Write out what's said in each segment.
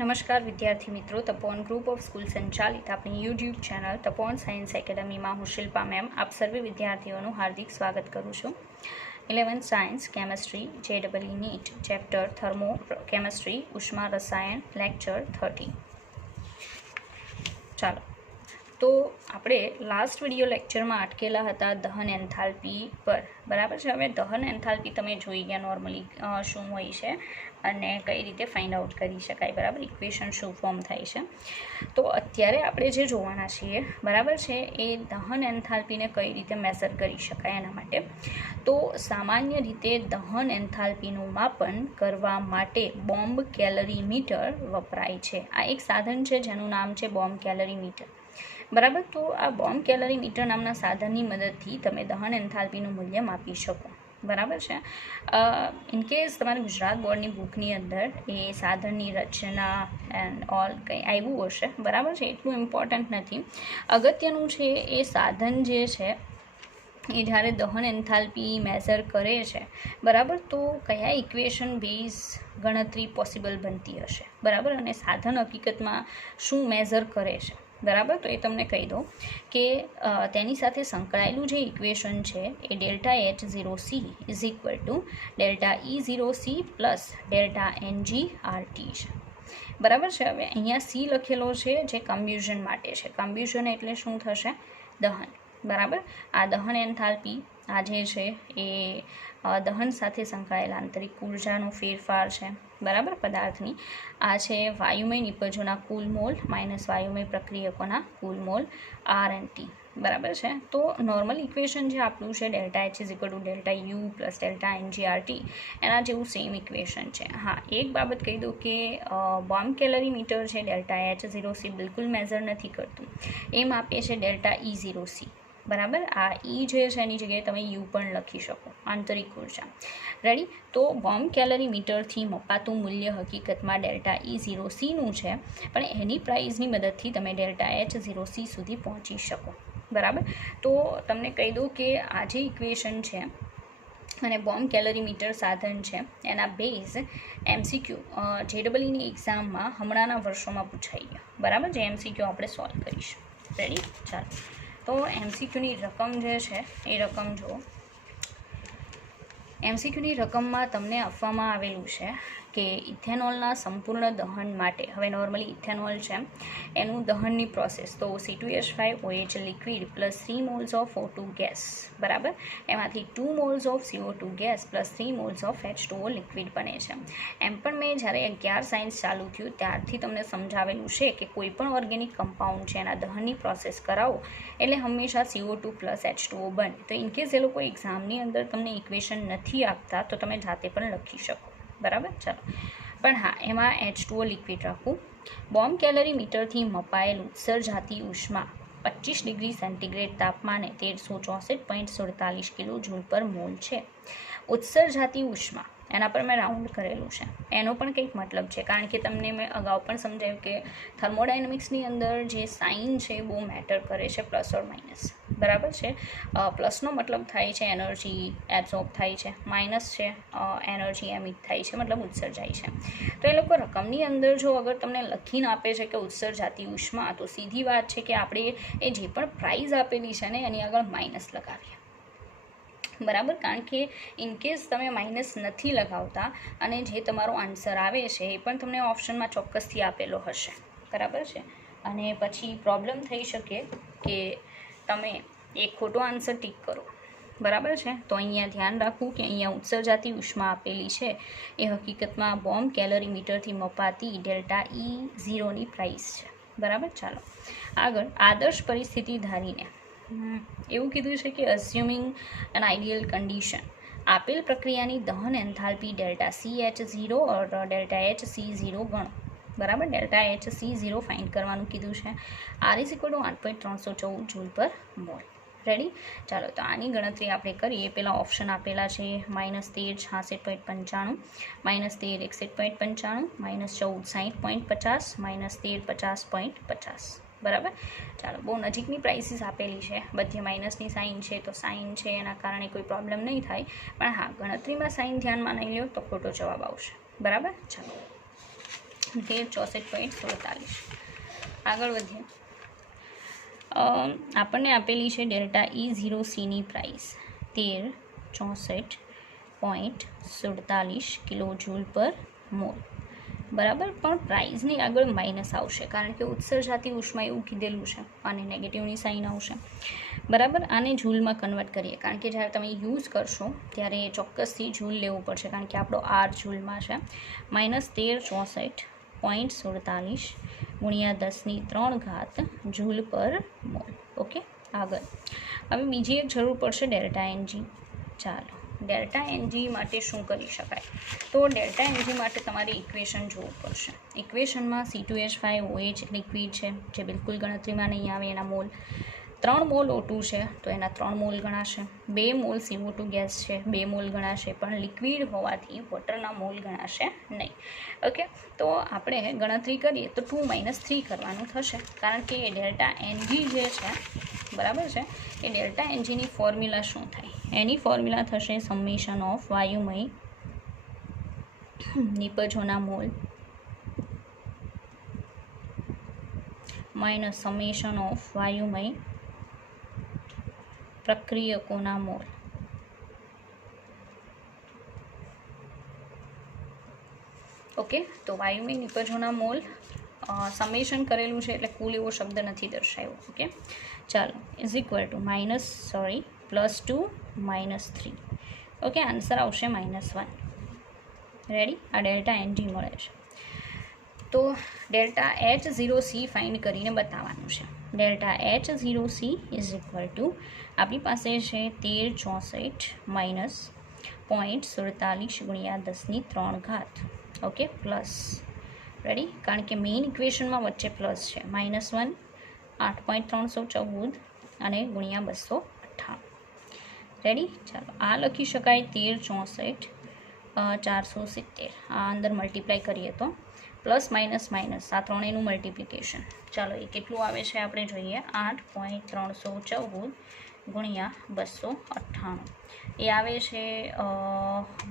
નમસ્કાર વિદ્યાર્થી મિત્રો, તપોવન ગ્રુપ ઓફ સ્કૂલ સંચાલિત આપણી યુટ્યુબ ચેનલ તપોવન સાયન્સ એકેડમીમાં હું શિલ્પા મેમ આપ સર્વે વિદ્યાર્થીઓનું હાર્દિક સ્વાગત કરું છું. 11th science chemistry JEE NEET chapter thermo chemistry ઉષ્મા રસાયણ લેક્ચર 30. ચાલો, તો આપણે લાસ્ટ વિડીયો લેક્ચરમાં અટકેલા હતા દહન એન્થાલ્પી પર, બરાબર છે. હવે દહન એન્થાલ્પી તમે જોઈ ગયા નોર્મલી શું હોય છે અને કઈ રીતે ફાઇન્ડ આઉટ કરી શકાય, બરાબર, ઇક્વેશન શું ફોર્મ થાય છે. તો અત્યારે આપણે જે જોવાના છીએ, બરાબર છે, એ દહન એન્થાલ્પીને કઈ રીતે મેઝર કરી શકાય એના માટે. તો સામાન્ય રીતે દહન એન્થાલ્પીનું માપન કરવા માટે બોમ્બ કેલરી મીટર વપરાય છે. આ એક સાધન છે જેનું નામ છે બોમ્બ કેલરી મીટર, બરાબર. તો આ બોમ્બ કેલરી મીટર નામના સાધનની મદદથી તમે દહન એન્થાલ્પીનું મૂલ્ય માપી શકો, બરાબર છે. ઇનકેસ તમારી ગુજરાત બોર્ડની બુકની અંદર એ સાધનની રચના એન્ડ ઓલ કંઈ આવ્યું હશે, બરાબર છે, એટલું ઇમ્પોર્ટન્ટ નથી. અગત્યનું છે એ સાધન જે છે એ જ્યારે દહન એન્થાલ્પી મેઝર કરે છે, બરાબર, તો કયા ઇક્વેશન બેઝ ગણતરી પોસિબલ બનતી હશે, બરાબર, અને સાધન હકીકતમાં શું મેઝર કરે છે, બરાબર. તો એ તમને કહી દો કે તેની સાથે સંકળાયેલું જે ઇક્વેશન છે એ ΔH0C is equal two ΔE0C plus ΔNGRT છે, બરાબર છે. હવે અહીંયા સી લખેલો છે જે કમ્બ્યુઝન માટે છે. કમ્બ્યુઝન એટલે શું થશે? દહન, બરાબર. આ દહન એન્થાલ્પી આ જે છે એ દહન સાથે સંકળાયેલા આંતરિક ઉર્જાનો ફેરફાર છે, બરાબર, પદાર્થની. આ છે વાયુમય નિપજોના કુલ મોલ માઇનસ વાયુમય પ્રક્રિયકોના કુલ મોલ R&T, બરાબર છે. તો નોર્મલ ઇક્વેશન જે આપણું છે ΔH is equal two ΔU plus ΔNGRT, એના જેવું સેમ ઇક્વેશન છે. હા, એક બાબત કહી દઉં કે બોમ્બ કેલરી મીટર છે ΔH0C બિલકુલ મેઝર નથી કરતું, એ માપે છે ΔE0C, બરાબર. આ ઈ જે છે એની જગ્યાએ તમે યુ પણ લખી શકો, આંતરિક ઉર્જા. રેડી. તો બોમ્બ કેલરી મીટરથી મપાતું મૂલ્ય હકીકતમાં ΔE0Cનું છે, પણ એની પ્રાઇઝની મદદથી તમે ΔH0C સુધી પહોંચી શકો, બરાબર. તો તમને કહી દઉં કે આ જે ઇક્વેશન છે અને બોમ્બ કેલરી મીટર સાધન છે એના બેઝ MCQ JEEની એક્ઝામમાં હમણાંના વર્ષોમાં પૂછાઈ ગયા, બરાબર, જે MCQ આપણે સોલ્વ કરીશું. રેડી. ચાલો, તો MCQની રકમ જે છે એ રકમ જુઓ. MCQની રકમમાં તમને આપવામાં આવેલું છે કે ઇથેનોલના સંપૂર્ણ દહન માટે, હવે નોર્મલી ઇથેનોલ છે એનું દહનની પ્રોસેસ, તો C2H5OH liquid plus 3 moles of O2 gas, બરાબર, એમાંથી 2 moles of CO2 gas plus 3 moles of H2O liquid બને છે. એમ પણ મેં જ્યારે 11 સાયન્સ ચાલુ થયું ત્યારથી તમને સમજાવેલું છે કે કોઈ પણ ઓર્ગેનિક કમ્પાઉન્ડ છે એના દહનની પ્રોસેસ કરાવો એટલે હંમેશા CO2 પ્લસ H2O બને. તો ઇનકેસ એ લોકો એક્ઝામની અંદર તમને ઇક્વેશન નથી આપતા તો તમે જાતે પણ લખી શકો, બરાબર. ચાલો, પણ હા, એમાં H2O લિક્વિડ રાખવું. બોમ્બ કેલરી મીટરથી મપાયેલ ઉત્સર્જાતી ઉષ્મા 25 ડિગ્રી સેન્ટીગ્રેડ તાપમાને 1364.47 કિલો જૂલ પર મોલ છે. ઉત્સર્જાતી ઉષ્મા, એના પર મેં રાઉન્ડ કરેલું છે, એનો પણ કંઈક મતલબ છે, કારણ કે તમને મેં અગાઉ પણ સમજાવ્યું કે થર્મોડાયનેમિક્સની અંદર જે સાઇન છે એ બહુ મેટર કરે છે, પ્લસ ઓર માઇનસ, બરાબર છે. પ્લસનો મતલબ થાય છે એનર્જી એબ્ઝોર્બ થાય છે, માઇનસ છે એનર્જી એમિટ થાય છે, મતલબ ઉત્સર્જાય છે. તો એ લોકો રકમની અંદર જો અગર તમને લખીને આપે છે કે ઉત્સર્જાતી ઉષ્મા, તો સીધી વાત છે કે આપણે એ જે પણ પ્રાઇઝ આપેલી છે ને એની આગળ માઇનસ લગાવીએ, બરાબર. કારણ કે ઇનકેસ તમે માઇનસ નથી લગાવતા અને જે તમારો આન્સર આવે છે એ પણ તમને ઓપ્શનમાં ચોક્કસથી આપેલો હશે, બરાબર છે, અને પછી પ્રોબ્લેમ થઈ શકે કે તમે એક ખોટો આન્સર ટીક કરો, બરાબર છે. તો અહીંયા ધ્યાન રાખવું કે અહીંયા ઉત્સર્જાતી ઉષ્મા આપેલી છે એ હકીકતમાં બોમ્બ કેલરી મીટરથી મપાતી ΔE0ની પ્રાઇસ છે, બરાબર. ચાલો આગળ, આદર્શ પરિસ્થિતિ ધારીને એવું કીધું છે કે અઝ્યુમિંગ એન આઈડિયલ કન્ડિશન, આપેલ પ્રક્રિયાની દહન એન્થાલ્પી ΔCH0 ઓર ΔHC0 ગણો, બરાબર. ΔHC0 ફાઇન્ડ કરવાનું કીધું છે. R is equal two 8.314 joule per mole. Ready. ચાલો, તો આની ગણતરી આપણે કરીએ. પહેલાં ઓપ્શન આપેલા છે -13 66.95 -13 61.95 -14 60.50 -13 50.50, બરાબર. ચાલો, બહુ નજીકની પ્રાઇસીસ આપેલી છે, બધી માઇનસની સાઇન છે, તો સાઇન છે એના કારણે કોઈ પ્રોબ્લેમ નહીં થાય, પણ હા, ગણતરીમાં સાઇન ધ્યાનમાં નહીં લ્યો તો ખોટો જવાબ આવશે, બરાબર. ચાલો, 1364.47. આગળ વધીએ. આપણને આપેલી છે ડેલ્ટા E0Cની પ્રાઇસ 1364.47 કિલોજૂલ પર મોલ. બરાબર, પણ પ્રાઇઝની આગળ માઇનસ આવશે કારણ કે ઉત્સર્જાતી ઉષ્મા એવું કીધેલું છે અને નેગેટિવની સાઇન આવશે. બરાબર, આને જૂલમાં કન્વર્ટ કરીએ કારણ કે જ્યારે તમે યુઝ કરશો ત્યારે ચોક્કસથી જૂલ લેવું પડશે કારણ કે આપણો આર જૂલમાં છે. -1364.47 ગુણ્યા 10³ જૂલ પર મોલ. ઓકે, આગળ હવે બીજી એક જરૂર પડશે ડેલ્ટા એનજી. ચાલો, ડેલ્ટા એનજી માટે શું કરી શકાય? તો ડેલ્ટા એનજી માટે તમારે ઇક્વેશન જોવું પડશે. ઇક્વેશનમાં C2H5OH લિક્વિડ છે જે બિલકુલ ગણતરીમાં નહીં આવે, એના મોલ 3 મોલ O2 છે તો એના 3 મોલ ગણાશે. 2 મોલ CO2 ગેસ છે, 2 મોલ ગણાશે, પણ લિક્વિડ હોવાથી વોટરના મોલ ગણાશે નહીં. ઓકે, તો આપણે ગણતરી કરીએ તો 2 - 3 કરવાનું થશે કારણ કે ડેલ્ટા એનજી જે છે, બરાબર છે, એ ડેલ્ટા એનજીની ફોર્મ્યુલા શું થાય? એની ફોર્મ્યુલા થશે સમેશન ઓફ વાયુમય નિપજોના મોલ માઇનસ સમેશન ઓફ વાયુમય પ્રક્રિયકોના મોલ. ઓકે, તો વાયુમય નિપજોના મોલ સમેશન કરેલું છે એટલે કુલ એવો શબ્દ નથી દર્શાવ્યો. ઓકે, ચાલો, is equal two +2 -3. Okay, answer આવશે -1. રેડી? આ ડેલ્ટા એનજી મળે છે તો ડેલ્ટા H0C ફાઇન્ડ કરીને બતાવવાનું છે. Delta H0C is equal two આપણી પાસે છે 1364 - 0.47 ગુણ્યા 10³ ઓકે, પ્લસ. રેડી? કારણ કે મેઇન ઇક્વેશનમાં વચ્ચે પ્લસ છે. -1 8.314 અને ગુણ્યા 298. રેડી? ચાલો, આ લખી શકાય 1364 આ અંદર મલ્ટીપ્લાય કરીએ તો પ્લસ માઇનસ આ ત્રણેયનું મલ્ટિપ્લિકેશન. ચાલો, એ કેટલું આવે છે આપણે જોઈએ. 8.314 ગુણ્યા 298 એ આવે છે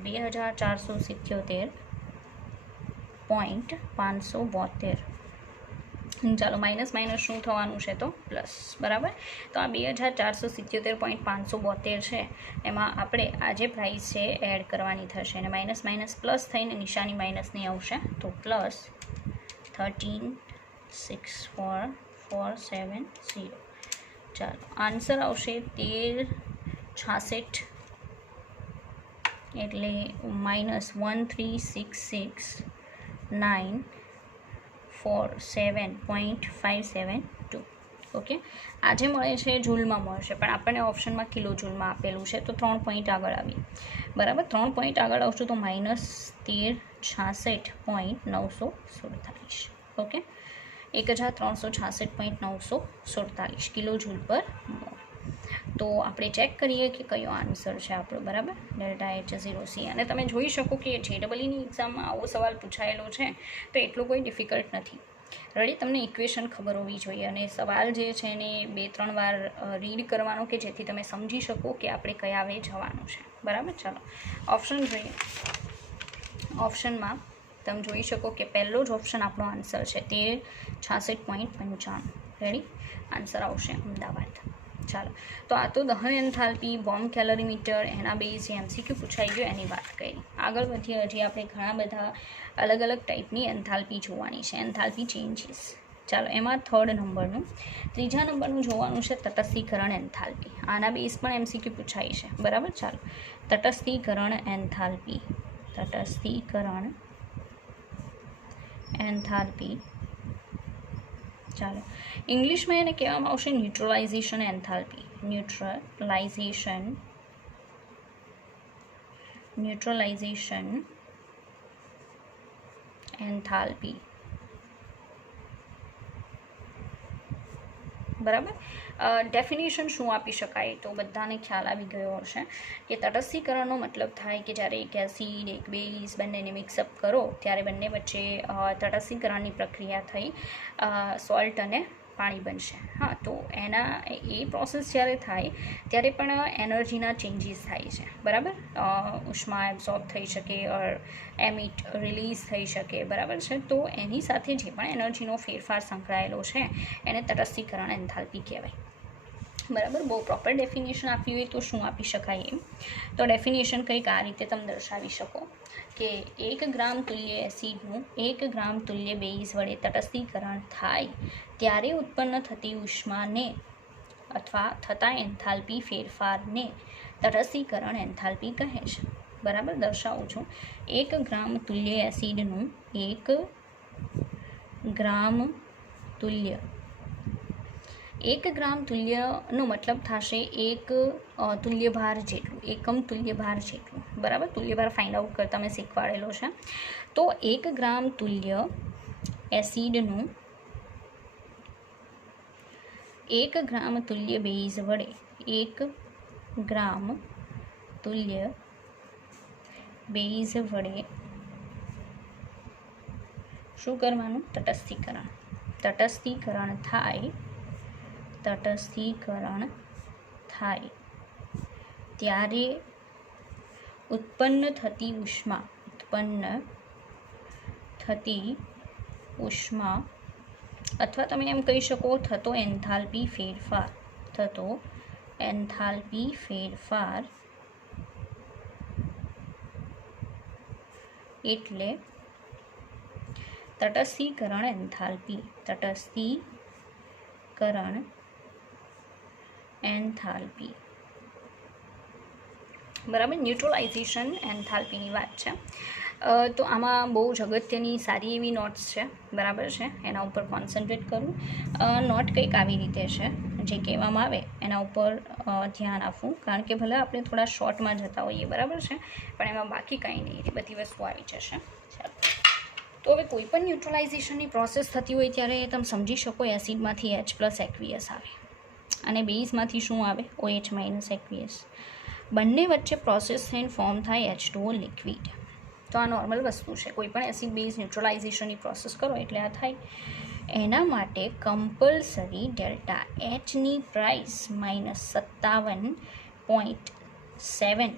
2477.572. ચાલો, માઇનસ શું થવાનું છે તો પ્લસ. બરાબર, તો આ 2477.572 છે એમાં આપણે આ જે પ્રાઇસ છે એડ કરવાની થશે અને માઇનસ પ્લસ થઈને નિશાની માઇનસની આવશે તો પ્લસ 1364,470. ચાલો, આન્સર આવશે 1366 એટલે -1366947.572. ઓકે, આજે મળે છે જૂલમાં મળશે પણ આપણને ઓપ્શનમાં કિલો જૂલમાં આપેલું છે તો 3 પોઈન્ટ આગળ આવી. બરાબર, 3 પોઈન્ટ આગળ આવશું તો -1366.947. Okay, 1366.947 kilo joule per mall. તો આપણે ચેક કરીએ કે કયો આન્સર છે આપણો. બરાબર, ડેલ્ટા H0C. અને તમે જોઈ શકો કે JEEની એક્ઝામમાં આવો સવાલ પૂછાયેલો છે તો એટલો કોઈ ડિફિકલ્ટ નથી. રેડી? તમને ઇક્વેશન ખબર હોવી જોઈએ અને સવાલ જે છે એને 2-3 વાર રીડ કરવાનો કે જેથી તમે સમજી શકો કે આપણે કયા વે જવાનું છે. બરાબર, ચાલો ઓપ્શન જોઈએ. ઓપ્શનમાં તમે જોઈ શકો કે પહેલો જ ઓપ્શન આપણો આન્સર છે 1366.95. રેડી? આન્સર આવશે અમદાવાદ. ચાલો, તો આ તો દહન એન્થાલ્પી, બોમ્બ કેલરીમીટર, એના બેઝ જે MCQ પૂછાઈ ગયો એની વાત કરી. આગળ વધીએ. હજી આપણે ઘણા બધા અલગ અલગ ટાઈપની એન્થાલ્પી જોવાની છે, એન્થાલ્પી ચેન્જીસ. ચાલો, એમાં 3rd નંબરનું, 3જા નંબરનું જોવાનું છે તટસ્થીકરણ એન્થાલ્પી. આના બેઝ પણ MCQ પૂછાય છે. બરાબર, ચાલો, તટસ્થીકરણ એન્થાલ્પી. ચાલો, ઇંગ્લિશમાં એને કહેવામાં આવશે ન્યુટ્રલાઇઝેશન એન્થાલ્પી. ન્યુટ્રલાઇઝેશન એન્થાલ્પી. બરાબર, ડેફિનેશન શું આપી શકાય તો બધાને ખ્યાલ આવી ગયો હશે કે તટસ્થીકરણનો મતલબ થાય કે જ્યારે એક એસિડ, એક બેઝ બંનેને મિક્સઅપ કરો ત્યારે બંને વચ્ચે તટસ્થીકરણની પ્રક્રિયા થઈ સોલ્ટ અને પાણી બનશે. હા, તો એ પ્રોસેસ જ્યારે થાય ત્યારે પણ એનર્જીના ચેન્જીસ થાય છે, બરાબર. ઉષ્મા એબ્ઝોર્બ થઈ શકે ઓર એમિટ રિલીઝ થઈ શકે, બરાબર છે. તો એની સાથે જે પણ એનર્જીનો ફેરફાર સંકળાયેલો છે એને તટસ્થીકરણ એન્થાલ્પી કહેવાય, બરાબર. બહુ પ્રોપર ડેફિનેશન આપવી હોય તો શું આપી શકાય એમ, તો ડેફિનેશન કંઈક આ રીતે તમે દર્શાવી શકો કે 1 ગ્રામ તુલ્ય એસિડનું 1 ગ્રામ તુલ્ય બેઝ વડે તટસ્થીકરણ થાય ત્યારે ઉત્પન્ન થતી ઉષ્માને અથવા થતા એન્થાલ્પી ફેરફારને તટસ્થીકરણ એન્થાલ્પી કહે છે, બરાબર. દર્શાવું છું. 1 ગ્રામ તુલ્ય એસિડનું 1 ગ્રામ તુલ્ય 1 ગ્રામ તુલ્યનો મતલબ થશે 1 તુલ્યભાર જેટલું, એકમ તુલ્યભાર જેટલું, બરાબર. તુલ્યભાર ફાઇન્ડ આઉટ કરતા મેં શીખવાડેલો છે. તો 1 ગ્રામ તુલ્ય એસિડનું 1 ગ્રામ તુલ્ય બેઝ વડે 1 ગ્રામ તુલ્ય બેઝ વડે શું કરવાનું? તટસ્થીકરણ થાય ત્યારે ઉત્પન્ન થતી ઉષ્મા અથવા તમે એમ કહી શકો થતો એન્થાલ્પી ફેરફાર એટલે તટસ્થીકરણ એન્થાલ્પી, બરાબર. ન્યુટ્રલાઇઝેશન એન્થાલ્પીની વાત છે. તો આમાં બહુ જ અગત્યની સારી એવી નોટ્સ છે, બરાબર છે. એના ઉપર કોન્સન્ટ્રેટ કરું. નોટ કંઈક આવી રીતે છે, જે કહેવામાં આવે એના ઉપર ધ્યાન આપવું, કારણ કે ભલે આપણે થોડા શોર્ટમાં જતા હોઈએ, બરાબર છે, પણ એમાં બાકી કાંઈ નહીં, એ બધી વસ્તુ આવી જશે. ચાલો, તો હવે કોઈ પણ ન્યુટ્રલાઇઝેશનની પ્રોસેસ થતી હોય ત્યારે તમે સમજી શકો એસિડમાંથી H+ એક્વિયસ આવે અને બેઝમાંથી શું આવે? OH- aqueous. બંને વચ્ચે પ્રોસેસ થઈને ફોર્મ થાય H2O લિક્વિડ. તો આ નોર્મલ વસ્તુ છે. કોઈ પણ એસિડ બેઝ ન્યુટ્રલાઇઝેશનની પ્રોસેસ કરો એટલે આ થાય. એના માટે કમ્પલસરી ડેલ્ટા Hની પ્રાઇસ -57.7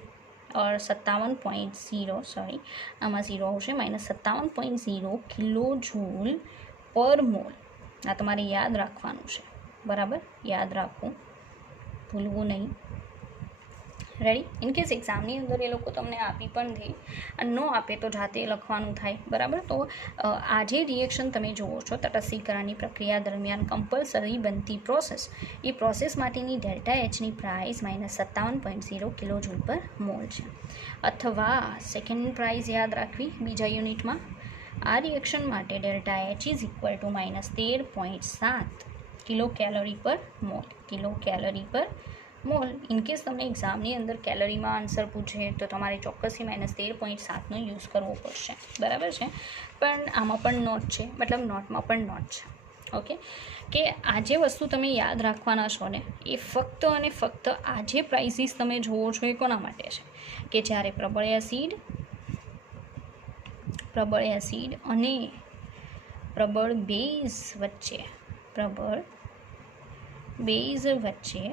और 57.0 સોરી આમાં 0 આવશે, -57.0 કિલો જૂલ પર મોલ. આ તમારે યાદ રાખવાનું છે, બરાબર. યાદ રાખવું, ભૂલવું નહીં. રેડી. ઇનકેસ એક્ઝામની અંદર એ લોકો તમને આપી પણ દે અને ન આપે તો જાતે લખવાનું થાય, બરાબર. તો આ જે રિએક્શન તમે જુઓ છો તટસ્થીકરણની પ્રક્રિયા દરમિયાન કમ્પલસરી બનતી પ્રોસેસ, એ પ્રોસેસ માટેની delta Hની price -57.0 kilo joule per mole છે. અથવા સેકન્ડ પ્રાઇસ યાદ રાખવી બીજા યુનિટમાં. આ રિએક્શન માટે ડેલ્ટા H = -13.7 કિલો કેલરી પર મોલ. ઇનકેસ તમને એક્ઝામની અંદર કેલરીમાં આન્સર પૂછે તો તમારે ચોક્કસથી -13.7નો યુઝ કરવો પડશે, બરાબર છે. પણ આમાં પણ નોટ છે, મતલબ નોટમાં પણ નોટ છે, ઓકે. કે આ જે વસ્તુ તમે યાદ રાખવાના છો ને એ ફક્ત અને ફક્ત આ જે પ્રાઇસીસ તમે જુઓ છો એ કોના માટે છે? કે જ્યારે પ્રબળ એસિડ અને પ્રબળ બેઝ વચ્ચે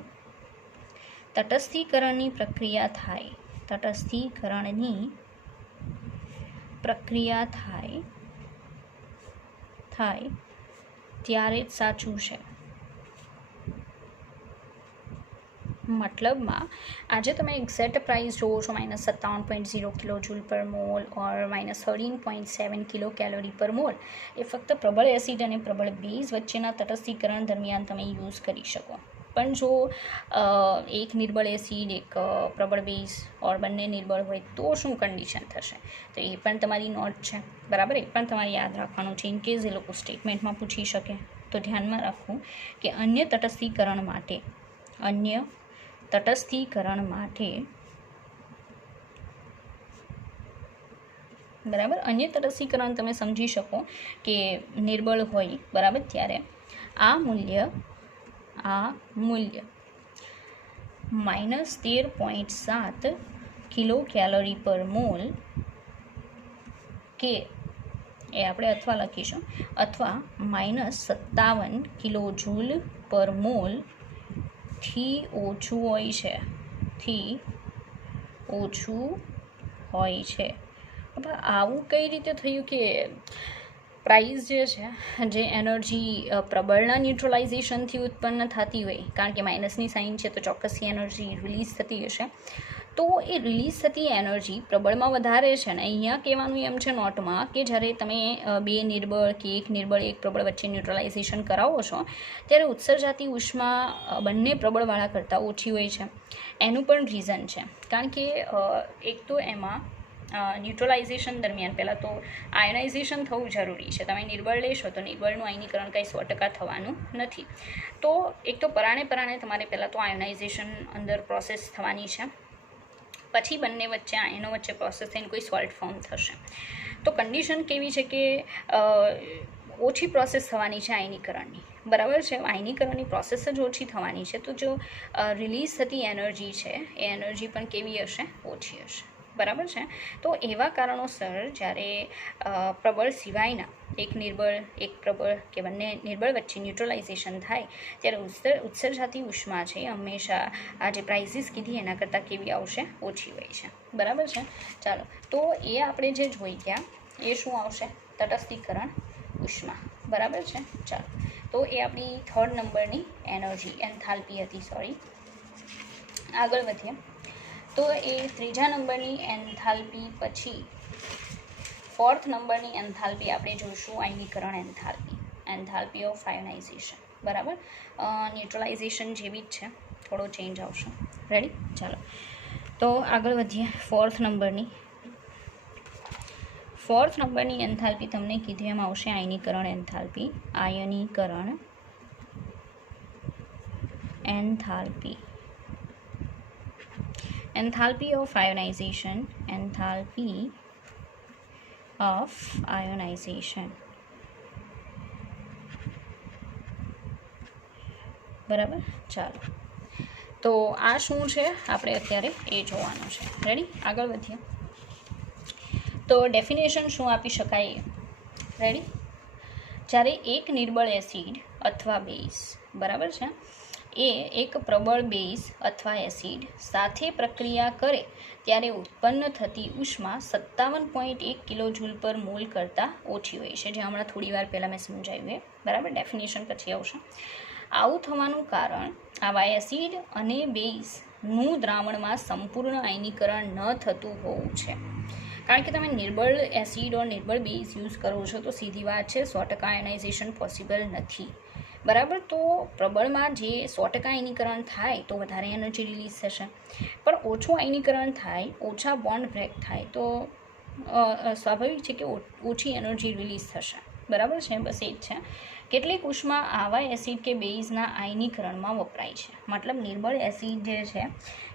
તટસ્થીકરણની પ્રક્રિયા થાય ત્યારે જ સાચું છે. મતલબમાં આજે તમે એક્ઝેક્ટ પ્રાઇસ જોવો છો -57.0 કિલો જૂલ પર મોલ ઓર -13.7 કિલો કેલોરી પર મોલ, એ ફક્ત પ્રબળ એસિડ અને પ્રબળ બેઝ વચ્ચેના તટસ્થીકરણ દરમિયાન તમે યુઝ કરી શકો. પણ જો એક નિર્બળ એસિડ એક પ્રબળ બેઝ ઓર બંને નિર્બળ હોય તો શું કન્ડિશન થશે? તો એ પણ તમારી નોટ છે, બરાબર. એ પણ તમારે યાદ રાખવાનું છે. ઇનકેસ એ લોકો સ્ટેટમેન્ટમાં પૂછી શકે તો ધ્યાનમાં રાખવું કે અન્ય તટસ્થીકરણ માટે બરાબર, અન્ય તટસ્થીકરણ તમે સમજી શકો કે નિર્બળ હોય, બરાબર, ત્યારે આ મૂલ્ય -13.7 કિલો કેલોરી પર મોલ કે એ આપણે અથવા લખીશું, અથવા -57 કિલો જૂલ પર મોલ થી ઓછું હોય છે, થી ઓછું હોય છે. હવે આવું કઈ રીતે થયું કે પ્રાઇસ જે છે, જે એનર્જી પ્રબળના ન્યુટ્રલાઇઝેશનથી ઉત્પન્ન થતી હોય, કારણ કે માઇનસની સાઇન છે તો ચોક્કસથી એનર્જી રિલીઝ થતી હશે, તો એ રિલીઝ થતી એનર્જી પ્રબળમાં વધારે છે ને. અહીંયા કહેવાનું એમ છે નોટમાં કે જ્યારે તમે બે નિર્બળ કે એક નિર્બળ એક પ્રબળ વચ્ચે ન્યુટ્રલાઇઝેશન કરાવો છો ત્યારે ઉત્સર્જાતી ઉષ્મા બંને પ્રબળવાળા કરતાં ઓછી હોય છે. એનું પણ રીઝન છે, કારણ કે એક તો એમાં ન્યુટ્રલાઇઝેશન દરમિયાન પહેલાં તો આયોનાઇઝેશન થવું જરૂરી છે. તમે નિર્બળ લેશો તો નિર્બળનું આયનીકરણ કંઈ 100% થવાનું નથી. તો એક તો પરાણે તમારે પહેલાં તો આયોનાઇઝેશન અંદર પ્રોસેસ થવાની છે, પછી બંને વચ્ચે આયનો વચ્ચે પ્રોસેસ થઈને કોઈ સોલ્ટ ફોર્મ થશે. તો કન્ડિશન કેવી છે કે ઓછી પ્રોસેસ થવાની છે આયનીકરણની, બરાબર છે. આયનીકરણની પ્રોસેસ જ ઓછી થવાની છે, તો જો રિલીઝ થતી એનર્જી છે એ એનર્જી પણ કેવી હશે? ઓછી હશે, બરાબર છે. તો એવા કારણોસર જ્યારે પ્રબળ સિવાયના એક નિર્બળ એક પ્રબળ કે બંને નિર્બળ વચ્ચે ન્યુટ્રલાઇઝેશન થાય ત્યારે ઉત્સર્જાતી ઉષ્મા છે હંમેશા આ જે પ્રાઇઝીસ કીધી એના કરતાં કેવી આવશે? ઓછી હોય છે, બરાબર છે. ચાલો, તો એ આપણે જે જોઈ ગયા એ શું આવશે? તટસ્થીકરણ ઉષ્મા, બરાબર છે. ચાલો, તો એ આપણી 3rd નંબરની એનર્જી એન્થાલ્પી હતી. સોરી, આગળ વધીએ. તો એ 3જા નંબરની એન્થાલ્પી પછી 4th નંબરની એન્થાલ્પી આપણે જોઈશું આયનીકરણ એન્થાલ્પી, એન્થાલ્પી ઓફ આયોનાઇઝેશન, બરાબર. ન્યુટ્રલાઇઝેશન જેવી જ છે, થોડો ચેન્જ આવશે. રેડી? ચાલો, તો આગળ વધીએ. 4th નંબરની એન્થાલ્પી તમને કીધું એમ આવશે આયનીકરણ એન્થાલ્પી, આયનીકરણ enthalpy, enthalpy of ionization, enthalpy of ionization, બરાબર. ચાલો, તો આ શું છે આપણે અત્યારે એ જોવાનું છે. રેડી? આગળ વધીએ. તો ડેફિનેશન શું આપી શકાય? રેડી? જ્યારે એક નિર્બળ એસિડ અથવા બેઝ, બરાબર છે, એ એક પ્રબળ બેઝ અથવા એસિડ સાથે પ્રક્રિયા કરે ત્યારે ઉત્પન્ન થતી ઉષ્મા 57.1 કિલો જૂલ પર મોલ કરતાં ઓછી હોય છે, જે હમણાં થોડી વાર પહેલાં મેં સમજાવ્યું એ, બરાબર. ડેફિનેશન પછી આવશે. આવું થવાનું કારણ આવા એસિડ અને બેઝનું દ્રાવણમાં સંપૂર્ણ આયનીકરણ ન થતું હોવું છે. કારણ કે તમે નિર્બળ એસિડ or નિર્બળ બેઝ યુઝ કરો છો તો સીધી વાત છે 100% આયનાઇઝેશન પોસિબલ નથી, બરાબર. તો પ્રબળમાં જે 100% આયનીકરણ થાય તો વધારે એનર્જી રિલીઝ થશે, પણ ઓછું આયનીકરણ થાય, ઓછા બોન્ડ બ્રેક થાય તો સ્વાભાવિક છે કે ઓછી એનર્જી રિલીઝ થશે, બરાબર છે. બસ એ જ છે. કેટલીક ઉષ્મા આવા એસિડ કે બેઝના આયનીકરણમાં વપરાય છે, મતલબ નિર્બળ એસિડ જે છે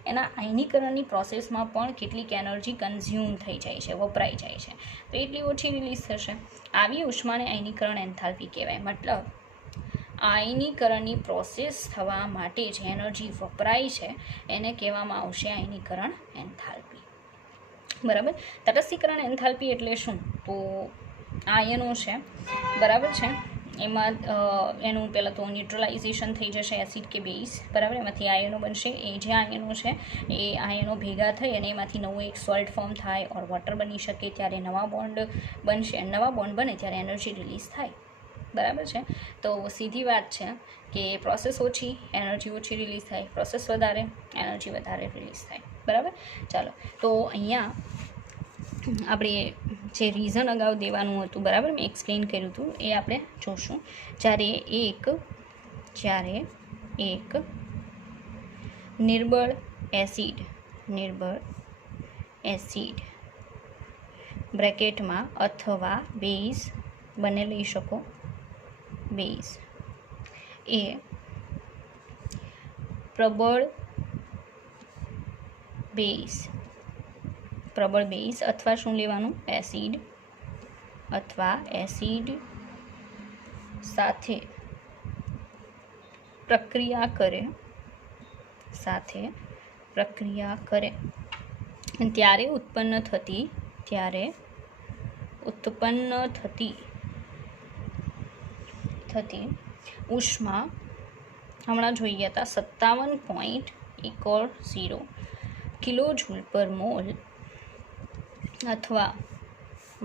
એના આયનીકરણની પ્રોસેસમાં પણ કેટલીક એનર્જી કન્ઝ્યુમ થઈ જાય છે, વપરાઈ જાય છે, તો એટલી ઓછી રિલીઝ થશે. આવી ઉષ્માને આયનીકરણ એન્થાલ્પી કહેવાય. મતલબ આયનીકરણની પ્રોસેસ થવા માટે જે એનર્જી વપરાય છે એને કહેવામાં આવશે આયનીકરણ એન્થાલ્પી, બરાબર. તટસ્થીકરણ એન્થાલ્પી એટલે શું? તો આયનો છે, બરાબર છે, એમાં એનું પહેલાં તો ન્યુટ્રલાઇઝેશન થઈ જશે એસિડ કે બેઝ, બરાબર. એમાંથી આયનો બનશે. એ જે આયનો છે એ આયનો ભેગા થઈ અને એમાંથી નવું એક સોલ્ટ ફોર્મ થાય ઓર વોટર બની શકે, ત્યારે નવા બોન્ડ બનશે. નવા બોન્ડ બને ત્યારે એનર્જી રિલીઝ થાય, બરાબર છે. તો સીધી વાત છે કે પ્રોસેસ ઓછી, એનર્જી ઓછી રિલીઝ થાય, પ્રોસેસ વધારે, એનર્જી વધારે રિલીઝ થાય, બરાબર. ચાલો, તો અહીંયા આપણે જે રીઝન અગાઉ દેવાનું હતું, બરાબર, મેં એક્સપ્લેન કર્યું હતું એ આપણે જોશું. જ્યારે એક નિર્બળ એસિડ બ્રેકેટમાં અથવા બેઝ બંને લઈ શકો, બેઝ એ પ્રબળ બેઝ અથવા શું લેવાનું? એસિડ અથવા એસિડ સાથે પ્રક્રિયા કરે ત્યારે ઉત્પન્ન થતી ઉષ્મા હમણાં જોઈએ હતા 57.10 કિલો જૂલ પર મોલ અથવા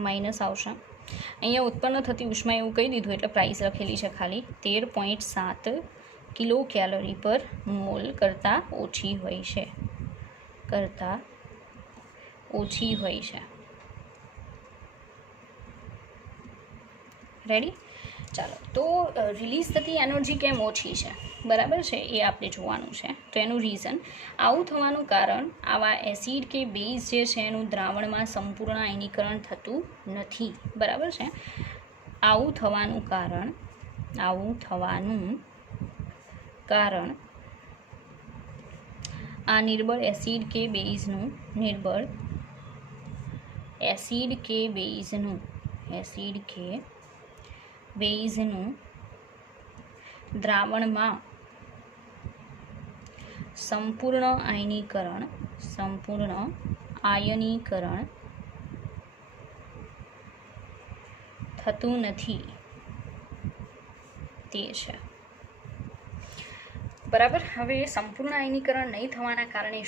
માઇનસ આવશે. અહીંયા ઉત્પન્ન થતી ઉષ્મા એવું કહી દીધું એટલે પ્રાઇસ લખેલી છે ખાલી 13.7 કિલો કેલરી પર મોલ કરતાં ઓછી હોય છે. રેડી? ચાલો, તો રિલીઝ થતી એનર્જી કેમ ઓછી છે, બરાબર છે, એ આપણે જોવાનું છે. તો એનું રીઝન, આવું થવાનું કારણ આવા એસિડ કે બેઝ જે છે એનું દ્રાવણમાં સંપૂર્ણ આયનીકરણ થતું નથી, બરાબર છે. આવું થવાનું કારણ આ નિર્બળ એસિડ કે બેઝનું દ્રાવણમાં સંપૂર્ણ આયનીકરણ થતું નથી તે છે, બરાબર. હવે સંપૂર્ણ આયનીકરણ નહીં થવાના કારણે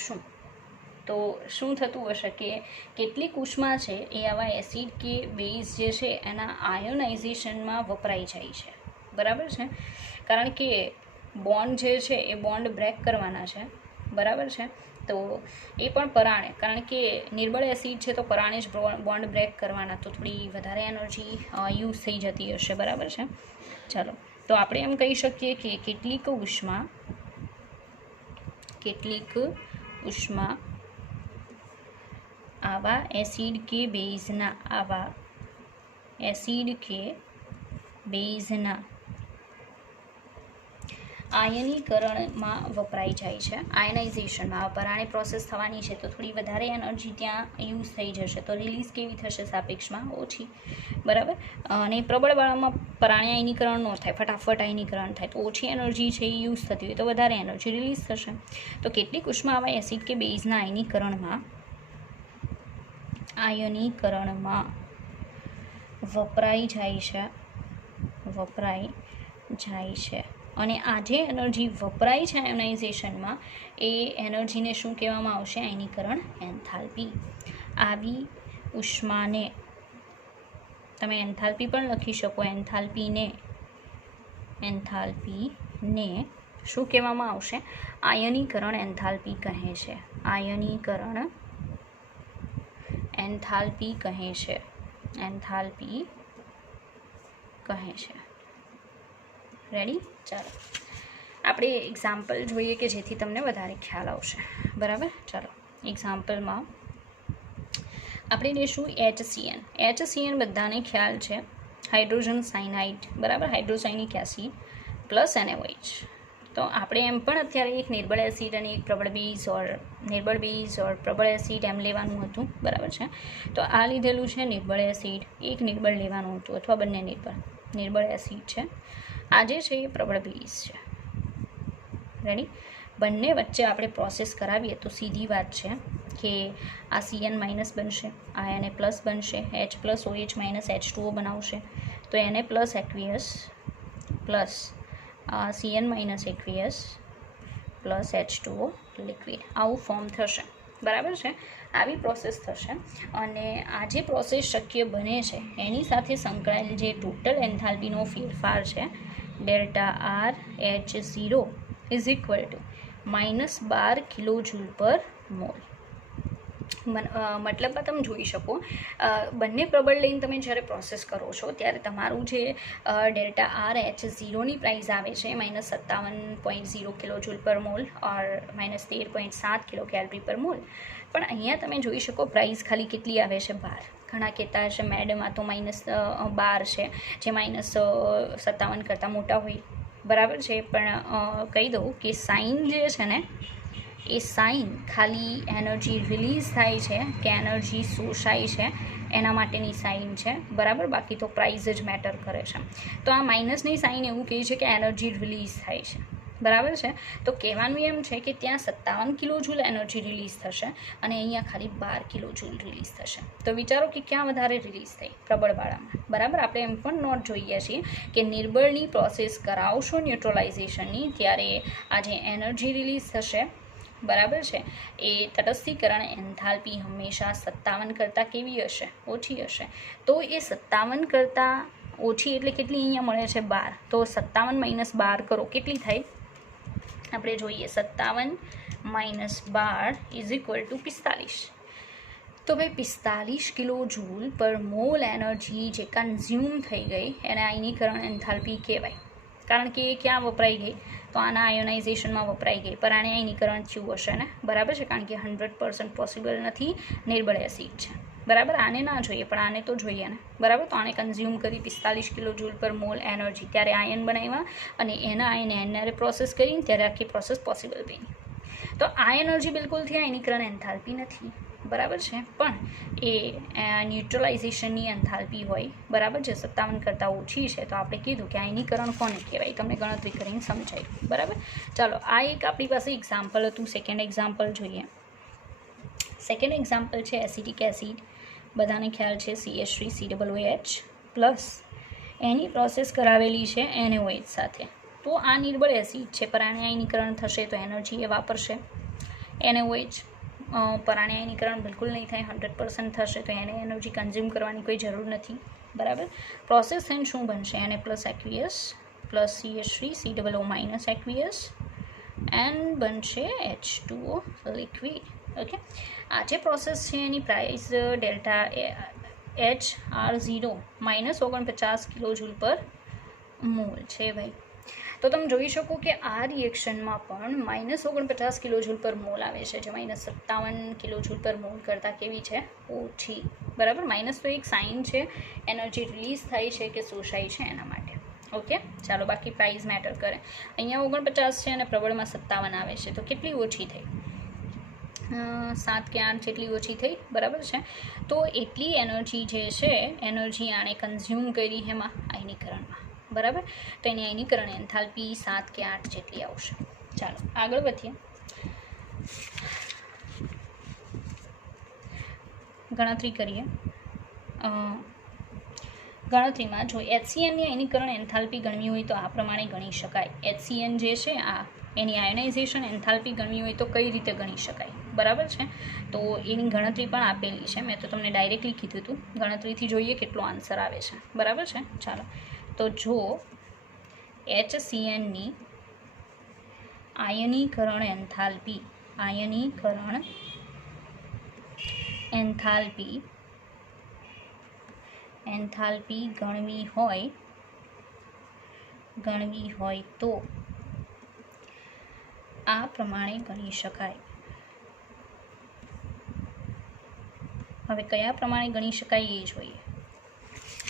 તો શું થતું હશે કે કેટલીક ઉષ્મા છે એ આવા એસિડ કે બેઝ જે છે એના આયોનાઇઝેશનમાં વપરાઈ જાય છે, બરાબર છે. કારણ કે બોન્ડ જે છે એ બોન્ડ બ્રેક કરવાના છે, બરાબર છે. તો એ પણ પરાણે, કારણ કે નિર્બળ એસિડ છે તો પરાણે જ બોન્ડ બ્રેક કરવાના, તો થોડી વધારે એનર્જી યુઝ થઈ જતી હશે, બરાબર છે. ચાલો, તો આપણે એમ કહી શકીએ કે કેટલીક ઉષ્મા આવા એસિડ કે બેઝના આયનીકરણમાં વપરાઈ જાય છે, આયનાઇઝેશનમાં. પરાણે પ્રોસેસ થવાની છે તો થોડી વધારે એનર્જી ત્યાં યુઝ થઈ જશે, તો રિલીઝ કેવી થશે સાપેક્ષમાં? ઓછી, બરાબર. અને પ્રબળવાળામાં પરાણે આયનીકરણ ન થાય, ફટાફટ આયનીકરણ થાય, તો ઓછી એનર્જી છે એ યુઝ થતી હોય તો વધારે એનર્જી રિલીઝ થશે. તો કેટલીક ઉષ્મા આવા એસિડ કે બેઝના આયનીકરણમાં વપરાઈ જાય છે. અને આ જે એનર્જી વપરાય છે આયોનાઇઝેશનમાં, એ એનર્જીને શું કહેવામાં આવશે? આયનીકરણ એન્થાલ્પી. આવી ઉષ્માને તમે એન્થાલ્પી પણ લખી શકો. એન્થાલ્પીને શું કહેવામાં આવશે? આયનીકરણ એન્થાલ્પી કહે છે. એન્થાલ્પી કહે છે. રેડી? ચાલો, આપણે એક્ઝામ્પલ જોઈએ કે જેથી તમને વધારે ખ્યાલ આવશે, બરાબર. ચાલો, એક્ઝામ્પલમાં આપણે લઈશું HCN બધાને ખ્યાલ છે, હાઇડ્રોજન સાયનાઇડ, બરાબર, હાઇડ્રોસાયનિક એસિડ પ્લસ NaOH. તો આપણે એમ પણ અત્યારે એક નિર્બળ એસિડ અને એક પ્રબળ બેઝ ઓર પ્રબળ એસિડ એમ લેવાનું હતું, બરાબર છે. તો આ લીધેલું છે નિર્બળ એસિડ, એક નિર્બળ લેવાનું હતું અથવા બંને નિર્બળ એસિડ છે. આ જે છે એ પ્રબળ બેઝ છે. રેડી? બંને વચ્ચે આપણે પ્રોસેસ કરાવીએ તો સીધી વાત છે કે આ CN- બનશે, આ Na+ બનશે, H+OH - H2O બનાવશે, તો Na+ aqueous plus CN - aqueous plus H2O liquid, આવું ફોર્મ થશે, બરાબર છે. આવી પ્રોસેસ થશે. અને આ જે પ્રોસેસ શક્ય બને છે એની સાથે સંકળાયેલ જે ટોટલ એન્થાલ્પીનો ફેરફાર છે, ΔRH0 = -12 kilo joule per mall. મતલબમાં તમે જોઈ શકો, બંને પ્રબળ લઈને તમે જ્યારે પ્રોસેસ કરો છો ત્યારે તમારું જે ΔRH0ની પ્રાઇસ આવે છે -57.0 કિલો જૂલ પર મોલ ઓર -13.7 કિલો કેલરી પર મોલ. પણ અહીંયા તમે જોઈ શકો પ્રાઇસ ખાલી કેટલી આવે છે? 12. ઘણા કહેતા હશે મેડમ આ તો -12 છે, જે -57 કરતાં મોટા હોય, બરાબર છે. પણ કહી દઉં કે સાઇન જે છે ને, એ સાઇન ખાલી એનર્જી રિલીઝ થાય છે કે એનર્જી શોષાય છે એના માટેની સાઇન છે, બરાબર. બાકી તો પ્રાઇસ જ મેટર કરે છે. તો આ માઇનસની સાઇન એવું કહે છે કે એનર્જી રિલીઝ થાય છે, બરાબર છે. તો કહેવાનું એમ છે કે ત્યાં 57 કિલો જૂલ એનર્જી રિલીઝ થશે અને અહીંયા ખાલી 12 કિલો જૂલ રિલીઝ થશે. તો વિચારો કે ક્યાં વધારે રિલીઝ થઈ? પ્રબળવાળામાં. બરાબર. આપણે એમ પણ નોટ જોઈએ છીએ કે નિર્બળની પ્રોસેસ કરાવશો ન્યુટ્રલાઇઝેશનની ત્યારે આ જે એનર્જી રિલીઝ થશે, બરાબર છે, એ તટસ્થીકરણ એન્થાલ્પી હંમેશા 57 કરતાં કેવી હશે? ઓછી હશે. તો એ 57 કરતાં ઓછી એટલે કેટલી અહીંયા મળે છે? 12. તો 57 - 12 કરો, કેટલી થાય? આપણે જોઈએ 57 - 12 = 45. તો ભાઈ 45 kilo joule per mall energy જે કન્ઝ્યુમ થઈ ગઈ એને આયનીકરણ એન્થાલ્પી કહેવાય. કારણ કે એ ક્યાં વપરાઈ ગઈ? તો આના આયોનાઇઝેશનમાં વપરાઈ ગઈ. પર આને આયનીકરણ થયું હશે ને? બરાબર છે. કારણ કે 100% પોસિબલ નથી, નિર્બળ એસિડ છે. બરાબર. આને ના જોઈએ પણ આને તો જોઈએ ને. બરાબર. તો આને કન્ઝ્યુમ કરી 45 kilo joule per mall energy, ત્યારે આયન બનાવ્યા અને એના આયને પ્રોસેસ કરીને ત્યારે આખી પ્રોસેસ પોસિબલ બની. તો આ એનર્જી બિલકુલથી આયનીકરણ એન્થાલ્પી નથી. બરાબર છે. પણ એ ન્યુટ્રલાઇઝેશનની એન્થાલ્પી હોય. બરાબર છે. 57 કરતાં ઓછી છે. તો આપણે કીધું કે આયનીકરણ કોને કહેવાય? તમને ગણતરી કરીને સમજાયું. બરાબર. ચાલો, આ એક આપણી પાસે એક્ઝામ્પલ હતું. સેકન્ડ એક્ઝામ્પલ જોઈએ. સેકન્ડ એક્ઝામ્પલ છે એસિટિક એસિડ. બધાને ખ્યાલ છે CH3COOH પ્લસ એની પ્રોસેસ કરાવેલી છે NaOH સાથે. તો આ નિર્બળ એસિડ છે, પર આને આયનીકરણ થશે તો એનર્જી એ વાપરશે. NaOH પર આને આયનીકરણ બિલકુલ નહીં થાય, 100% થશે, તો એને એનર્જી કન્ઝ્યુમ કરવાની કોઈ જરૂર નથી. બરાબર. પ્રોસેસ થઈને શું બનશે? Na plus aqueous plus CH3COO aqueous and બનશે H2O લિક્વિડ. ઓકે. આ જે પ્રોસેસ છે એની price delta HR0 -49 kilo joule per mole છે ભાઈ. તો તમે જોઈ શકો કે આ રિએક્શનમાં પણ -49 કિલો જૂલ પર મોલ આવે છે, જે -57 કિલો જૂલ પર મોલ કરતાં કેવી છે? ઓછી. બરાબર. માઇનસ તો એક સાઇન છે, એનર્જી રિલીઝ થાય છે કે શોષાય છે એના માટે. ઓકે. ચાલો, બાકી પ્રાઇસ મેટર કરે. અહીંયા 49 છે અને પ્રબળમાં 57 આવે છે, તો કેટલી ઓછી થઈ? 7 કે 8 જેટલી ઓછી થઈ. બરાબર છે. તો એટલી એનર્જી જે છે, એનર્જી આણે કન્ઝ્યુમ કરી એમાં આયનીકરણમાં. બરાબર. તો એની આયનીકરણ એન્થાલ્પી 7 કે 8 જેટલી આવશે. ચાલો આગળ વધીએ. ગણતરી કરીએ. ગણતરીમાં જો HCnની આયનીકરણ એન્થાલ્પી ગણવી હોય તો આ પ્રમાણે ગણી શકાય. HCn જે છે આ એની આયોનાઇઝેશન એન્થાલ્પી ગણવી હોય તો કઈ રીતે ગણી શકાય? બરાબર છે. તો એની ગણતરી પણ આપેલી છે. મેં તો તમને ડાયરેક્ટલી કીધું હતું. ગણતરીથી જોઈએ કેટલો આન્સર આવે છે. બરાબર છે. ચાલો, તો જો HCnની આયનીકરણ એન્થાલ્પી ગણવી હોય તો આ પ્રમાણે ગણી શકાય. હવે કયા પ્રમાણે ગણી શકાય એ જોઈએ.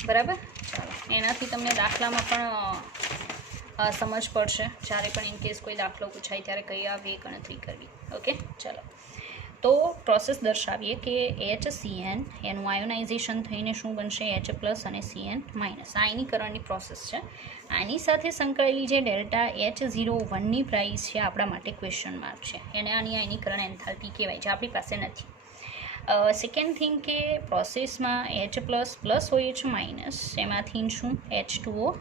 બરાબર. ચાલો, એનાથી તમને દાખલામાં પણ સમજ પડશે. જ્યારે પણ ઇનકેસ કોઈ દાખલો પૂછાય ત્યારે કઈ આવે ગણતરી કરવી. ઓકે. ચાલો, તો પ્રોસેસ દર્શાવીએ કે HCN એનું આયોનાઇઝેશન થઈને શું બનશે? H+ અને CN-. આયનીકરણની પ્રોસેસ છે. આની સાથે સંકળાયેલી જે ડેલ્ટા H01ની પ્રાઇસ છે આપણા માટે ક્વેશ્ચન માર્ક છે. એને આની આયનીકરણ એન્થાલ્પી કહેવાય, જે આપણી પાસે નથી. સેકન્ડ થિંગ કે પ્રોસેસમાં H++ OH- એમાંથી શું? H2O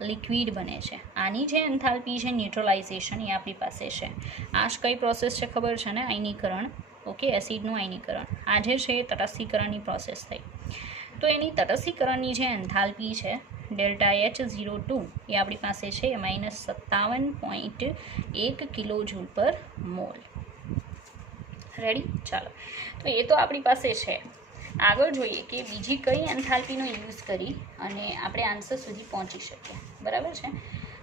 લિક્વિડ બને છે. આની જે એન્થાલ્પી છે ન્યુટ્રલાઇઝેશન એ આપણી પાસે છે. આ કઈ પ્રોસેસ છે ખબર છે ને? આયનીકરણ. ઓકે. એસિડનું આયનીકરણ. આ જે છે એ તટસ્થીકરણની પ્રોસેસ થઈ. તો એની તટસ્થીકરણની જે એન્થાલ્પી છે ડેલ્ટા H02 એ આપણી પાસે છે -57.1 kilo joule per mole. Ready. ચાલો, તો એ તો આપણી પાસે છે. આગળ જોઈએ કે બીજી કઈ એન્થાલ્પીનો યુઝ કરી અને આપણે આન્સર સુધી પહોંચી શકીએ. બરાબર છે.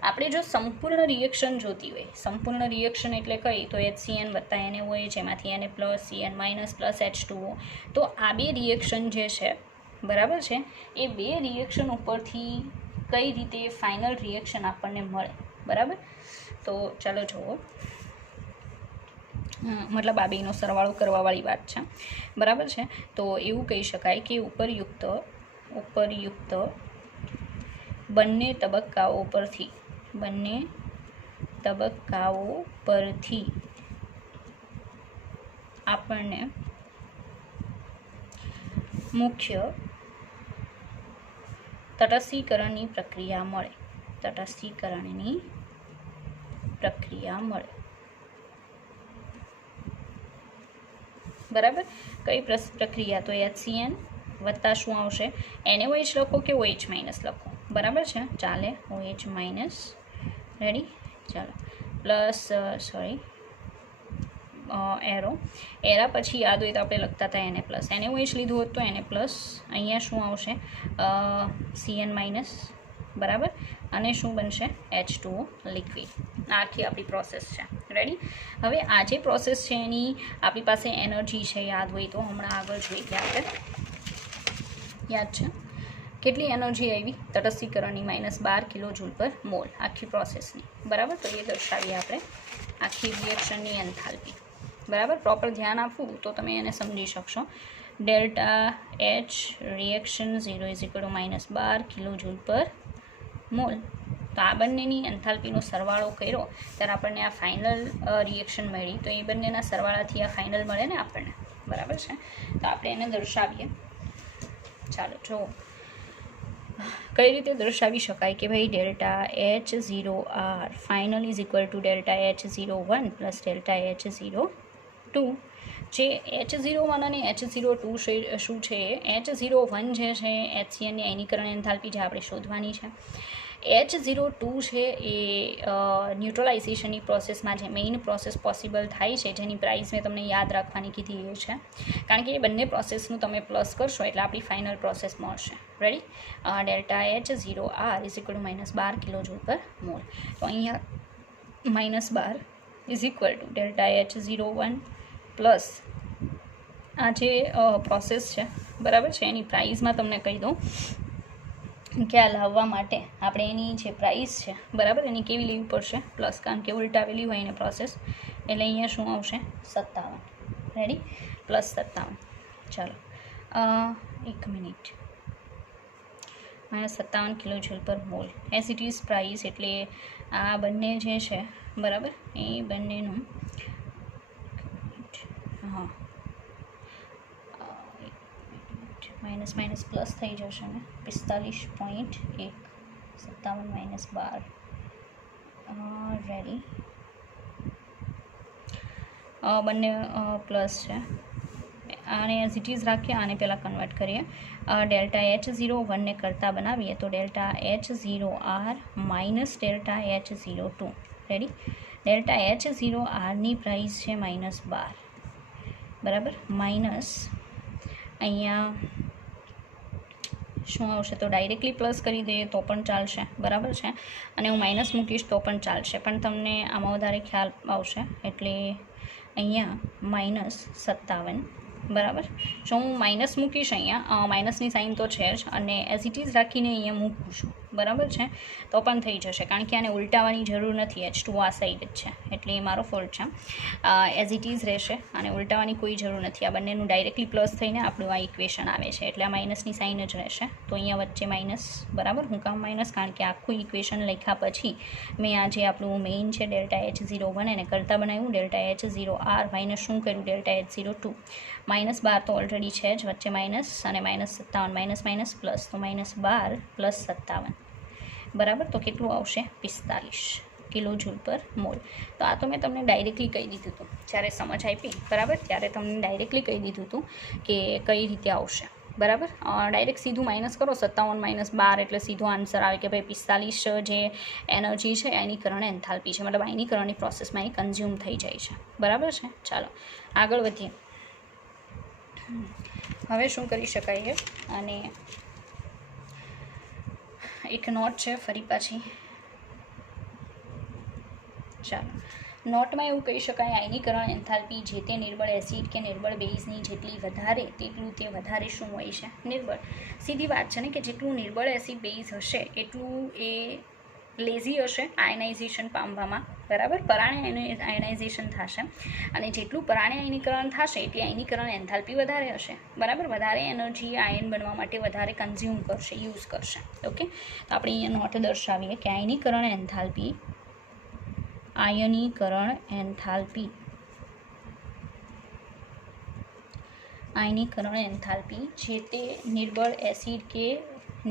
આપણે જો સંપૂર્ણ રિએક્શન જોતી હોય, સંપૂર્ણ રિએક્શન એટલે કઈ? તો HCN વત્તા NaOH, એમાંથી Na plus CN minus plus H2O. તો આ બે રિએક્શન જે છે, બરાબર છે, એ બે રિએક્શન ઉપરથી કઈ રીતે ફાઇનલ રિએક્શન આપણને મળે. બરાબર. તો ચાલો જુઓ. મતલબ આ બેનો સરવાળો કરવાવાળી વાત છે. બરાબર છે. તો એવું કહી શકાય કે ઉપરયુક્ત બંને તબક્કાઓ પરથી તબક્કાઓ પરથી આપણને મુખ્ય તટસ્થીકરણની પ્રક્રિયા મળે. તટસ્થીકરણની પ્રક્રિયા મળે. બરાબર. કઈ પ્રક્રિયા? તો HCN વત્તા શું આવશે? NaOH લખો કે OH માઇનસ લખો. બરાબર છે, ચાલે. OH minus. રેડી? ચાલો. પ્લસ એરા પછી યાદ હોય તો આપણે લખતા હતા Na પ્લસ. NaOH લીધું હોત તો Na પ્લસ. અહીંયા શું આવશે? Cn minus. બરાબર. અને શું બનશે? H2O liquid. આખી આપણી પ્રોસેસ છે. રેડી? હવે આ જે પ્રોસેસ છે એની આપણી પાસે એનર્જી છે, યાદ હોય તો હમણાં આગળ જોઈ ગયા આપણે. યાદ છે કેટલી એનર્જી આવી? તટસ્થીકરણની -12 કિલોજૂલ પર મોલ આખી પ્રોસેસની. બરાબર. તો એ દર્શાવીએ આપણે આખી રિએક્શનની એન્થાલ્પી. બરાબર. પ્રોપર ધ્યાન આપવું તો તમે એને સમજી શકશો. Delta H reaction 0 = -12 કિલોજૂલ per mall. તો આ બંનેની એન્થાલ્પીનો સરવાળો કર્યો ત્યારે આપણને આ ફાઇનલ રિએક્શન મળી. તો એ બંનેના સરવાળાથી આ ફાઇનલ મળે ને આપણને. બરાબર છે. તો આપણે એને દર્શાવીએ. ચાલો જુઓ કઈ રીતે દર્શાવી શકાય કે ભાઈ delta H0R final = delta H01 + delta H02. જે H01 અને H02 શું છે? H01 જે છે HCnની આયનીકરણ એન્થાલ્પી જે આપણે શોધવાની છે. H02 છે એ ન્યુટ્રલાઇઝેશનની પ્રોસેસમાં જે મેઇન પ્રોસેસ પોસિબલ થાય છે, જેની પ્રાઇસ મેં તમને યાદ રાખવાની કીધી એ છે. કારણ કે એ બંને પ્રોસેસનું તમે પ્લસ કરશો એટલે આપણી ફાઇનલ પ્રોસેસ મળશે. Ready? Delta H0R = -12 કિલોજૂલ per mall. તો અહીંયા -12 = ડેલ્ટા H01 પ્લસ આ જે પ્રોસેસ છે. બરાબર છે. એની પ્રાઇસમાં તમને કહી દઉં કે આ લાવવા માટે આપણે એની જે પ્રાઇસ છે, બરાબર, એની કેવી લેવી પડશે? પ્લસ. કારણ કે ઉલટાવેલી હોય એને પ્રોસેસ. એટલે અહીંયા શું આવશે? 57. રેડી? +57. ચાલો 1 minute. -57 કિલોજૂલ per mall as it is price. એટલે આ બંને જે છે, બરાબર, એ બંનેનું માઇનસ પ્લસ થઈ જશે ને. 45.1 57 - 12. રેડી? બંને પ્લસ છે. આને એઝ ઇટ ઇઝ રાખીએ, આને પહેલાં કન્વર્ટ કરીએ. ડેલ્ટા H01 ને કરતાં બનાવીએ તો delta H0R - delta H02. Ready? Delta H0Rની પ્રાઇસ છે -12. બરાબર. માઇનસ અહીંયા શું આવશે? તો ડાયરેક્ટલી પ્લસ કરી દઈએ તો પણ ચાલશે. બરાબર છે. અને હું માઇનસ મૂકીશ તો પણ ચાલશે, પણ તમને આમાં વધારે ખ્યાલ આવશે. એટલે અહીંયા -57. બરાબર. જો હું માઇનસ મૂકીશ, અહીંયા માઇનસની સાઇન તો છે જ, અને એઝ ઇટ ઇઝ રાખીને અહીંયા મૂકું છું. બરાબર છે. તો પણ થઈ જશે, કારણ કે આને ઉલટાવવાની જરૂર નથી. H2 આ સાઈડ જ છે, એટલે એ મારો ફોલ્ટ છે. એઝ ઇટ ઇઝ રહેશે, અને ઉલટાવવાની કોઈ જરૂર નથી. આ બંનેનું ડાયરેક્ટલી પ્લસ થઈને આપણું આ ઇક્વેશન આવે છે, એટલે આ માઇનસની સાઇન જ રહેશે. તો અહીંયા વચ્ચે માઇનસ. બરાબર. હું કામ માઇનસ? કારણ કે આખું ઇક્વેશન લખ્યા પછી મેં આ જે આપણું મેઇન છે ડેલ્ટા H01 એને કરતાં બનાવ્યું. ડેલ્ટા H0R માઇનસ શું કર્યું? Delta H02. -12 તો ઓલરેડી છે જ, વચ્ચે માઇનસ અને -57. Minus plus. તો -12 + 57. બરાબર. તો કેટલું આવશે? 45 કિલોજૂલ પર મોલ. તો આ તો મેં તમને ડાયરેક્ટલી કહી દીધું હતું જ્યારે સમજ આપી. બરાબર. ત્યારે તમને ડાયરેક્ટલી કહી દીધું હતું કે કઈ રીતે આવશે. બરાબર. ડાયરેક્ટ સીધું માઇનસ કરો. 57 - 12 એટલે સીધો આન્સર આવે કે ભાઈ 45 જે એનર્જી છે આયનીકરણ એન્થાલ્પી છે, મતલબ આયનીકરણની પ્રોસેસમાં એ કન્ઝ્યુમ થઈ જાય છે. બરાબર છે. ચાલો આગળ વધીએ. હવે શું કરી શકાય? અને એક નોટ છે ફરી પાછી. ચાલો નોટમાં એવું કહી શકાય, આયનીકરણ એન્થાલ્પી જે તે નિર્બળ એસિડ કે નિર્બળ બેઝની જેટલી વધારે તેટલું તે વધારે શું હોય છે? નિર્બળ. સીધી વાત છે ને કે જેટલું નિર્બળ એસિડ બેઝ હશે એટલું એ લેઝી હશે આયનાઇઝેશન પામવામાં. બરાબર. પરાણે આયનાઇઝેશન થશે, અને જેટલું પરાણે આયનીકરણ થશે એટલી આયનીકરણ એન્થાલ્પી વધારે હશે. બરાબર. વધારે એનર્જી આયન બનવા માટે વધારે કન્ઝ્યુમ કરશે, યુઝ કરશે. ઓકે. તો આપણે અહીંયા નોટ દર્શાવીએ કે આયનીકરણ એન્થાલ્પી આયનીકરણ એન્થાલ્પી જે તે નિર્બળ એસિડ કે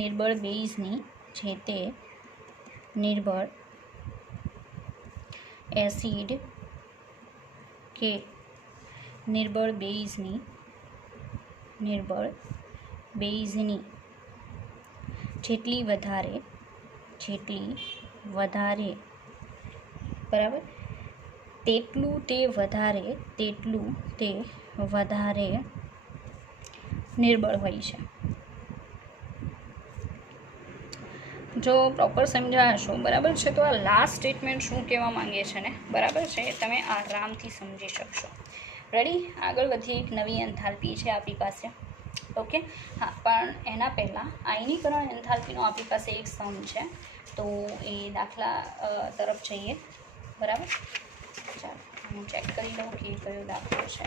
નિર્બળ બેઝની જેટલી વધારે બરાબર તેટલું તે વધારે નિર્બળ હોય છે. જો પ્રોપર સમજ્યા હશો બરાબર છે. તો આ લાસ્ટ સ્ટેટમેન્ટ શું કહેવા માંગે છે ને બરાબર છે તમે આરામથી સમજી શકશો. રેડી, આગળ વધીએ. એક નવી એન્થાલ્પી છે આપણી પાસે. ઓકે, હા, પણ એના પહેલાં આયનીકરણ એન્થાલ્પીનો આપણી પાસે એક સમ છે, તો એ દાખલા તરફ જઈએ. બરાબર, ચાલો હું ચેક કરી લઉં કે કયો દાખલો છે.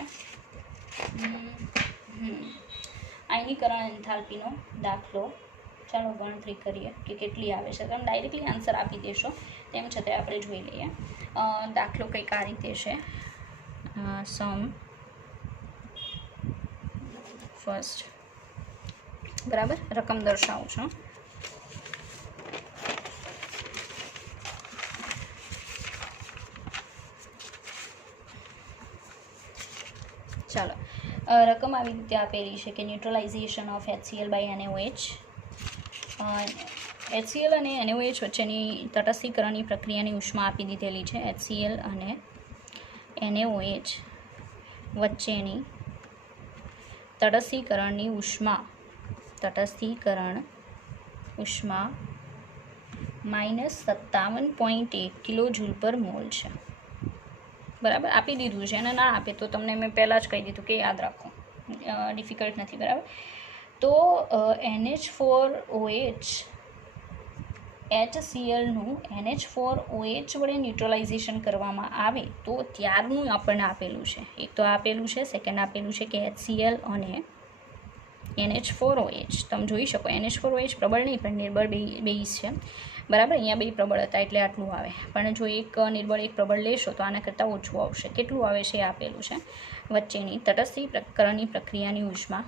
આયનીકરણ એન્થાલ્પીનો દાખલો, ચાલો ગણતરી કરીએ કે કેટલી આવે છે. તમે ડાયરેક્ટલી આન્સર આપી દેશો, તેમ છતાં આપણે જોઈ લઈએ. દાખલો કંઈક આ રીતે છે. સમ ફર્સ્ટ, બરાબર, રકમ દર્શાવું છું. ચાલો, રકમ આવી રીતે આપેલી છે કે neutralisation of HCl by NaOH. HCl અને NaOH વચ્ચેની તટસ્થીકરણની પ્રક્રિયાની ઉષ્મા આપી દીધેલી છે. HCl અને NaOH વચ્ચેની તટસ્થીકરણ ઉષ્મા -57.1 કિલોજૂલ પર મોલ છે. બરાબર, આપી દીધું છે. અને ના આપે તો તમને મેં પહેલાં જ કહી દીધું કે યાદ રાખો, ડિફિકલ્ટ નથી. બરાબર, તો NH4OH HClનું NH4OH વડે ન્યુટ્રલાઇઝેશન કરવામાં આવે તો ત્યારનું આપણને આપેલું છે. એક તો આપેલું છે, સેકન્ડ આપેલું છે કે HCl અને NH4OH. તમે જોઈ શકો NH4OH પ્રબળ નહીં પણ નિર્બળ બેઝ છે. બરાબર, અહીંયા બે પ્રબળ હતા એટલે આટલું આવે. પણ જો એક નિર્બળ એક પ્રબળ લેશો તો આના કરતાં ઓછું આવશે. કેટલું આવે છે એ આપેલું છે. વચ્ચેની તટસ્થીકરણની પ્રક્રિયાની ઉષ્મા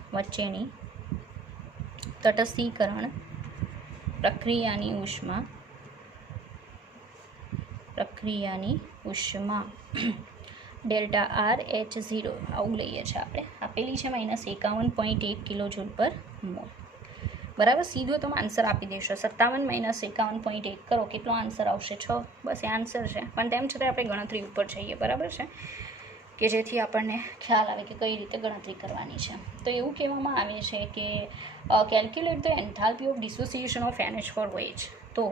ΔRH0 આવું લઈએ છીએ આપણે. આપેલી છે -51.1 કિલોજૂલ પર મોલ. બરાબર, સીધો તમે આન્સર આપી દેશો. 57 - 51.1 કરો, કેટલો આન્સર આવશે? 6. બસ એ આન્સર છે. પણ તેમ છતાં આપણે ગણતરી ઉપર જઈએ. બરાબર છે, કે જેથી આપણને ખ્યાલ આવે કે કઈ રીતે ગણતરી કરવાની છે. તો એવું કહેવામાં આવે છે કે calculate the enthalpy of dissociation of NH4OH. તો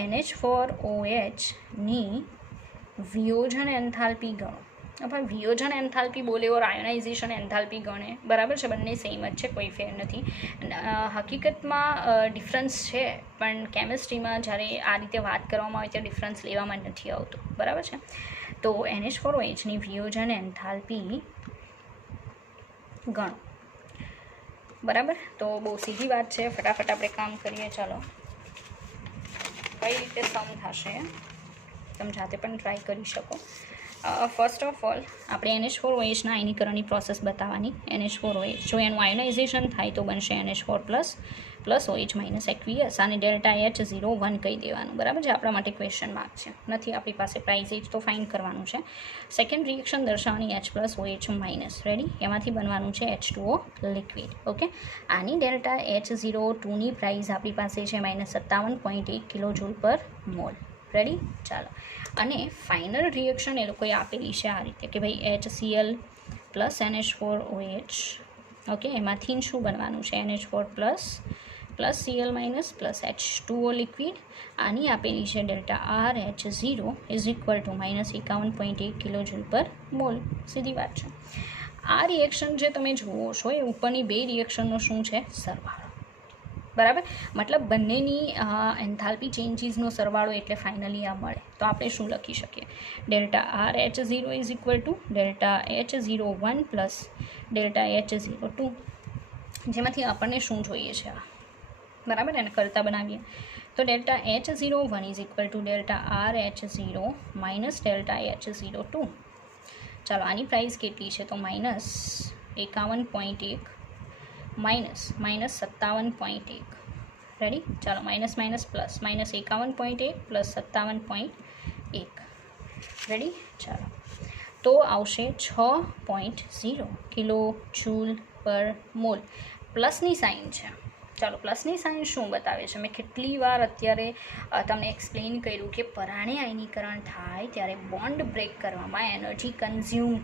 NH4OH ની વિયોજન એન્થાલ્પી ગણો. પણ વિયોજન એન્થાલ્પી બોલે ઓર આયોનાઇઝેશન એન્થાલ્પી ગણે. બરાબર છે, બંને સેમ જ છે, કોઈ ફેર નથી. હકીકતમાં ડિફરન્સ છે, પણ કેમિસ્ટ્રીમાં જ્યારે આ રીતે વાત કરવામાં આવે ત્યારે ડિફરન્સ લેવામાં નથી આવતો. બરાબર છે, તો NH4OH ની વિયોજન એન્થાલ્પી ગણો. બરાબર, તો બહુ સીધી વાત છે. ફટાફટ આપણે કામ કરીએ. ચાલો, કઈ રીતે સમ થશે તમે જાતે પણ ટ્રાય કરી શકો. ફર્સ્ટ ઓફ ઓલ આપણે NH4OHના આયનીકરણની પ્રોસેસ બતાવવાની. NH4OH જો એનું આયોનાઇઝેશન થાય તો બનશે NH4+ OH - aqueous. આને ΔH01 કહી દેવાનું. બરાબર છે, આપણા માટે ક્વેશ્ચન માર્ક છે, નથી આપણી પાસે. પ્રાઇઝ એજ તો ફાઇન્ડ કરવાનું છે. સેકન્ડ રિએક્શન દર્શાવવાની H+OH-. રેડી, એમાંથી બનવાનું છે H2O લિક્વિડ. ઓકે, આની ΔH02ની પ્રાઇઝ આપણી પાસે છે -57.1 કિલોજૂલ પર મોલ. રેડી, ચાલો. અને ફાઇનલ રિએક્શન એ લોકોએ આપેલી છે આ રીતે કે ભાઈ HCl + NH4OH. ઓકે, એમાંથી શું બનવાનું છે? NH4+ Cl- H2O liquid. આની આપેલી છે ΔRH0 = -51.1 કિલોજૂલ પર મોલ. સીધી વાત છે. આ રિએક્શન જે તમે જુઓ છો એ ઉપરની બે રિએક્શનનો શું છે? સરવાળો. બરાબર, મતલબ બંનેની એન્થાલ્પી ચેન્જીસનો સરવાળો એટલે ફાઇનલી આ મળે. તો આપણે શું લખી શકીએ? ΔRH0 = ΔH01 + ΔH02. જેમાંથી આપણને શું જોઈએ છે? બરાબર, એને કરતા બનાવીએ તો delta H0 1 is equal to delta RH0 minus delta H0 2. ચાલો આની પ્રાઇસ કેટલી છે તો -51.1 માઇનસ -57.1. રેડી? ચાલો minus minus plus -51.1 plus 57.1. Ready? ચાલો તો આવશે 6.0 kilo joule per mall. પ્લસની sign છે. ચાલો પ્લસની સાઇન શું બતાવે છે? મેં કેટલી વાર અત્યારે તમને એક્સપ્લેન કર્યું કે પરાણે આયનીકરણ થાય ત્યારે બોન્ડ બ્રેક કરવામાં એનર્જી કન્ઝ્યુમ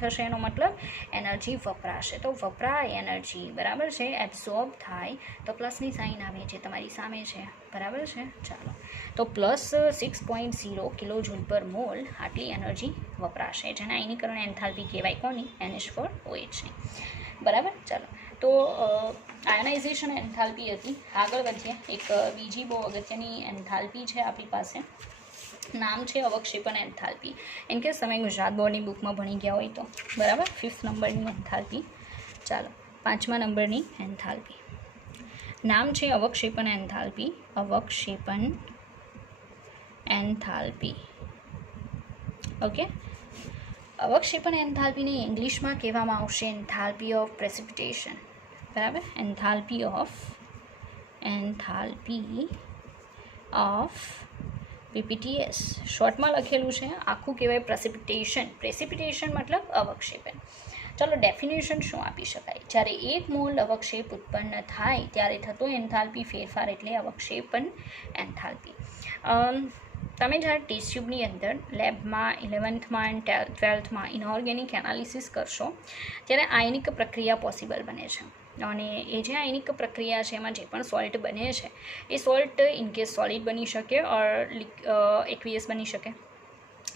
થશે એનો મતલબ એનર્જી વપરાશે. તો વપરાય એનર્જી, બરાબર છે, એબ્ઝોર્બ થાય તો પ્લસની સાઇન આવે જે તમારી સામે છે, બરાબર છે. ચાલો તો plus 6.0 kilo joule per mall આટલી એનર્જી વપરાશે, જેને આયનીકરણ એન્થાલ્પી કહેવાય. કોની? NH4OH. બરાબર. ચાલો તો આયોનાઇઝેશન એન્થાલ્પી હતી. આગળ વધીએ. એક બીજી બહુ અગત્યની એન્થાલ્પી છે આપણી પાસે, નામ છે અવક્ષેપણ એન્થાલ્પી. ઇનકેસ તમે ગુજરાત બોર્ડની બુકમાં ભણી ગયા હોય તો, બરાબર. 5th નંબરની એન્થાલ્પી. ચાલો 5મા નંબરની એન્થાલ્પી, નામ છે અવક્ષેપણ એન્થાલ્પી. અવક્ષેપણ એન્થાલ્પી. ઓકે. અવક્ષેપણ એન્થાલ્પીને ઇંગ્લિશમાં કહેવામાં આવશે એન્થાલ્પી ઓફ પ્રેસિપિટેશન. બરાબર. એન્થાલ્પી ઓફ PPTS શોર્ટમાં લખેલું છે, આખું કહેવાય પ્રેસિપિટેશન મતલબ અવક્ષેપણ. ચાલો ડેફિનેશન શું આપી શકાય? જ્યારે એક મોલ અવક્ષેપ ઉત્પન્ન થાય ત્યારે થતો એન્થાલ્પી ફેરફાર એટલે અવક્ષેપણ એન્થાલ્પી. તમે જ્યારે ટેસ્ટ ટ્યુબની અંદર લેબમાં 11થમાં એન્ડ 12થમાં ઇનઓર્ગેનિક એનાલિસિસ કરશો ત્યારે આયનિક પ્રક્રિયા પોસિબલ બને છે. અને એ જે આયનિક પ્રક્રિયા છે એમાં જે પણ સોલ્ટ બને છે એ સોલ્ટ ઇનકેસ સોલિડ બની શકે ઓર એક્વિયસ બની શકે,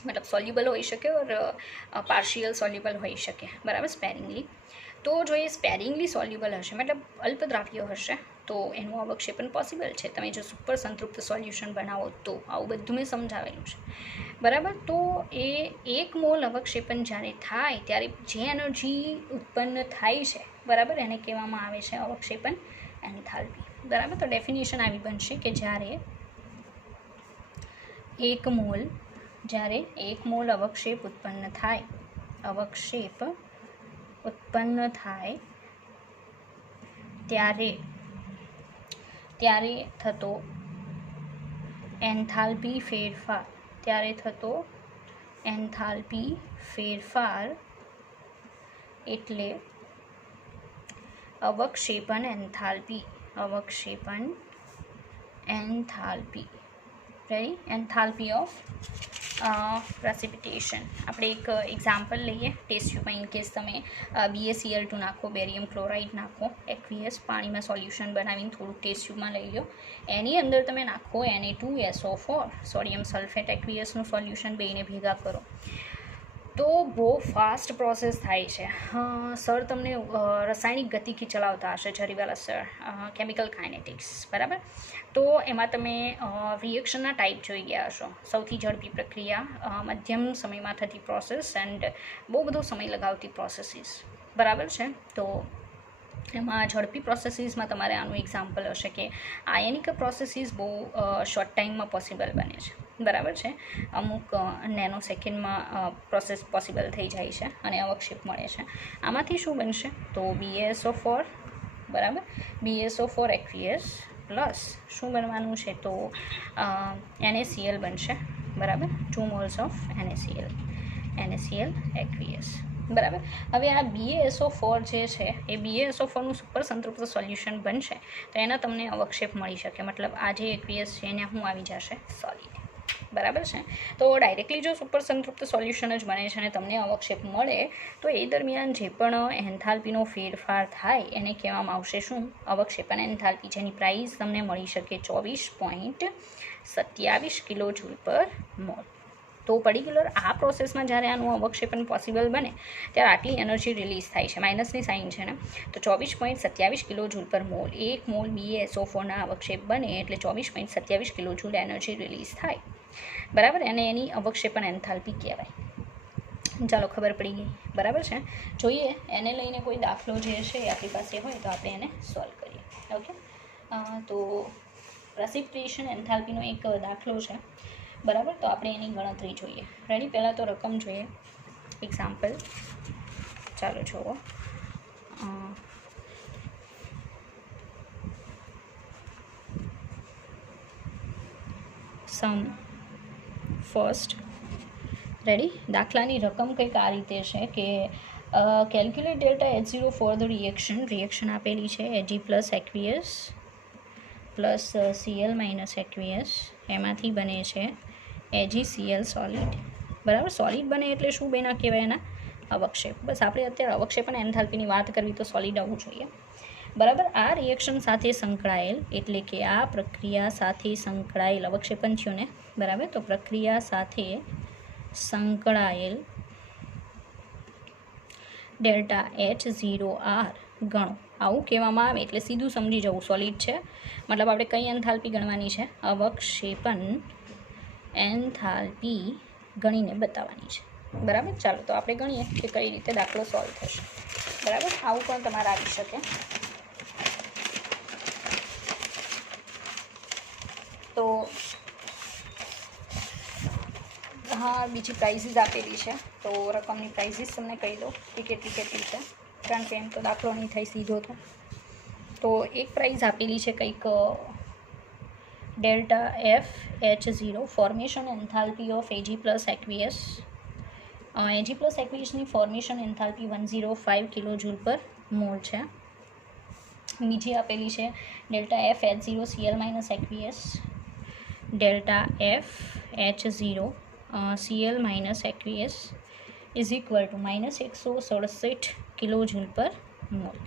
મતલબ સોલ્યુબલ હોઈ શકે ઓર પાર્શિયલ સોલ્યુબલ હોઈ શકે, બરાબર, સ્પેરિંગલી. તો જો એ સ્પેરિંગલી સોલ્યુબલ હશે, મતલબ અલ્પદ્રાવ્ય હશે, તો એનું અવક્ષેપણ પોસિબલ છે. તમે જો સુપર સંતૃપ્ત સોલ્યુશન બનાવો તો આવું બધું મેં સમજાવેલું છે, બરાબર. તો એ એક મોલ અવક્ષેપણ જ્યારે થાય ત્યારે જે એનર્જી ઉત્પન્ન થાય છે, બરાબર, એને કહેવામાં આવે છે અવક્ષેપણ એન્થાલ્પી. બરાબર. તો ડેફિનેશન આવી બનશે કે જ્યારે એક મોલ અવક્ષેપ ઉત્પન્ન થાય ત્યારે થતો એન્થાલ્પી ફેરફાર એટલે અવક્ષેપણ એન્થાલ્પી. રાઈટ? Enthalpy of precipitation. આપણે એક એક્ઝામ્પલ લઈએ. ટેસ્ટ ટ્યુબમાં ઇનકેસ તમે BaCl2 નાખો, બેરિયમ ક્લોરાઇડ નાખો, એક્વિયસ પાણીમાં સોલ્યુશન બનાવીને થોડુંક ટેસ્ટ ટ્યુબમાં લઈ લો, એની અંદર તમે નાખો Na2SO4 સોડિયમ સલ્ફેટ એક્વિયસનું સોલ્યુશન, બેને ભેગા કરો તો બહુ ફાસ્ટ પ્રોસેસ થાય છે. સર તમને રાસાયણિક ગતિકી ચલાવતા હશે, જરીવાલા સર, કેમિકલ કાઇનેટિક્સ, બરાબર. તો એમાં તમે રિએક્શનના ટાઈપ જોઈ ગયા હશો. સૌથી ઝડપી પ્રક્રિયા, મધ્યમ સમયમાં થતી પ્રોસેસ એન્ડ બહુ બધો સમય લગાવતી પ્રોસેસીસ, બરાબર છે. તો એમાં ઝડપી પ્રોસેસીસમાં તમારે આનું એક્ઝામ્પલ હશે કે આયનિક પ્રોસેસીસ બહુ શોર્ટ ટાઈમમાં પોસિબલ બને છે, બરાબર છે. અમુક નેનો સેકન્ડમાં પ્રોસેસ પોસિબલ થઈ જાય છે અને અવક્ષેપ મળે છે. આમાંથી શું બનશે? તો BaSO4, બરાબર, BaSO4 એક્વિયસ પ્લસ શું બનવાનું છે? તો NaCl બનશે, બરાબર, 2 moles ઓફ NaCl એક્વિયસ, બરાબર. હવે આ BaSO4 જે છે એ BaSO4નું સુપર સંતૃપ્ત સોલ્યુશન બનશે તો એના તમને અવક્ષેપ મળી શકે, મતલબ આ જે એક્વિયસ છે એને શું આવી જશે? સોલિડ, બરાબર છે. તો ડાયરેક્ટલી જો સુપર સંતૃપ્ત સોલ્યુશન જ બને છે અને તમને અવક્ષેપ મળે તો એ દરમિયાન જે પણ એન્થાલ્પીનો ફેરફાર થાય એને કહેવામાં આવશે શું? અવક્ષેપણ એન્થાલ્પી, જેની પ્રાઇસ તમને મળી શકે 24.27 કિલો જૂલ પર મોલ. તો પર્ટિક્યુલર આ પ્રોસેસમાં જ્યારે આનું અવક્ષેપણ પોસિબલ બને ત્યારે આટલી એનર્જી રિલીઝ થાય છે. માઇનસની સાઇન છે ને, તો 24.27 કિલો જૂલ પર મોલ. એક મોલ BaSO4ના અવક્ષેપ બને એટલે 24.27 કિલો જૂલ એનર્જી રિલીઝ થાય, બરાબર, અને એની અવક્ષેપણ એન્થાલ્પી કહેવાય. ચાલો ખબર પડી ગઈ, બરાબર છે. જોઈએ એને લઈને કોઈ દાખલો જે છે એ આપણી પાસે હોય તો આપણે એને સોલ્વ કરીએ. ઓકે. તો પ્રેસિપિટેશન એન્થાલ્પીનો એક દાખલો છે, બરાબર. તો આપણે એની ગણતરી જોઈએ. રેડી. પહેલાં તો રકમ જોઈએ. એક્ઝામ્પલ ચાલો જુઓ. સમ ફર્સ્ટ. રેડી. દાખલાની રકમ કંઈક આ રીતે છે કે calculate delta H0 for the reaction આપેલી છે Ag plus aqueous plus Cl minus aqueous. એમાંથી બને છે AgCl સોલિડ, બરાબર. સોલિડ બને એટલે શું બેના કહેવાય? એના અવક્ષેપ. બસ આપણે અત્યારે અવક્ષેપ અને એન્થાલ્પીની વાત કરવી તો સોલિડ આવવું જોઈએ, બરાબર. આ રિએક્શન સાથે સંકળાયેલ એટલે કે આ પ્રક્રિયા સાથે સંકળાયેલ અવક્ષેપન થયું ને, બરાબર. તો પ્રક્રિયા સાથે સંકળાયેલ ડેલ્ટા H0R ગણો. આવું કહેવામાં આવે એટલે સીધું સમજી જવું સોલિડ છે, મતલબ આપણે કઈ એન્થાલ્પી ગણવાની છે? અવક્ષેપન એન્થાલ્પી ગણીને બતાવવાની છે, બરાબર. ચાલો તો આપણે ગણીએ કે કઈ રીતે દાખલો સોલ્વ થશે, બરાબર. આવું પણ તમારે આવી શકે. તો હા, બીજી પ્રાઇઝીસ આપેલી છે, તો રકમની પ્રાઇઝીસ તમને કહી દો કે કેટલી કેટલી છે, કારણ કે એમ તો દાખલો નહીં થાય સીધો. તો એક પ્રાઇઝ આપેલી છે કંઈક delta FH0 formation enthalpy of Ag plus aqueous. Ag plus એક્વિયસની formation enthalpy 105 kilojoule per mole છે. બીજી આપેલી છે delta FH0 Cl minus aqueous. Delta FH0 Cl minus aqueous is equal to -167 kilojoule per mole.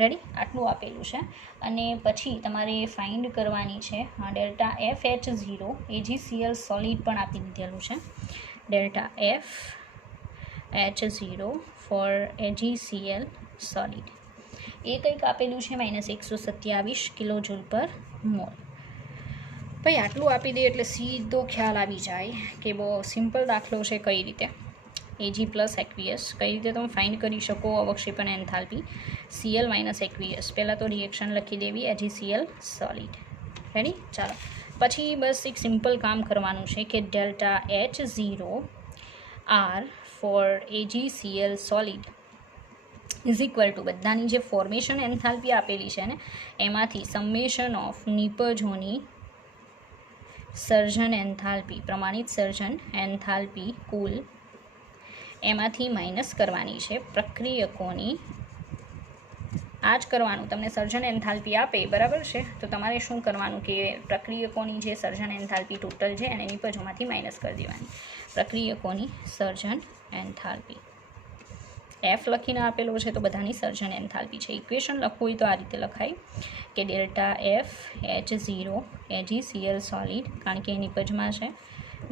Ready. આટલું આપેલું છે. અને પછી તમારે ફાઇન્ડ કરવાની છે ડેલ્ટા FH0 AgCl સોલિડ પણ આપી દીધેલું છે. Delta FH0 for AgCl solid એ કંઈક આપેલું છે -127 કિલોજૂલ પર મોલ. ભાઈ આટલું આપી દે એટલે સીધો ખ્યાલ આવી જાય કે બહુ સિમ્પલ દાખલો છે. કઈ રીતે Ag પ્લસ એક્વિયસ કઈ રીતે તમે ફાઇન્ડ કરી શકો અવક્ષેપન એન્થાલ્પી. Cl માઇનસ એક્વિયસ પહેલાં તો રિએક્શન લખી દેવી AgCl સોલિડ. રેડી. ચાલો પછી બસ એક સિમ્પલ કામ કરવાનું છે કે delta H0R for AgCl solid is equal to બધાની જે ફોર્મેશન એન્થાલ્પી આપેલી છે ને એમાંથી સમેશન ઓફ નિપજોની સર્જન એન્થાલ્પી, પ્રમાણિત સર્જન એન્થાલ્પી કુલ, એમાંથી માઇનસ કરવાની છે પ્રક્રિયકોની. આ જ કરવાનું. તમને સર્જન એન્થાલ્પી આપે, બરાબર છે, તો તમારે શું કરવાનું કે પ્રક્રિયકોની જે સર્જન એન્થાલ્પી ટોટલ છે એને નિપજોમાંથી માઇનસ કરી દેવાની. પ્રક્રિયકોની સર્જન એન્થાલ્પી F લખીને આપેલો છે તો બધાની સર્જન એન્થાલ્પી છે. ઇક્વેશન લખવું હોય તો આ રીતે લખાય કે ડેલ્ટા FH0 AgCl સોલિડ, કારણ કે એ નિપજમાં છે,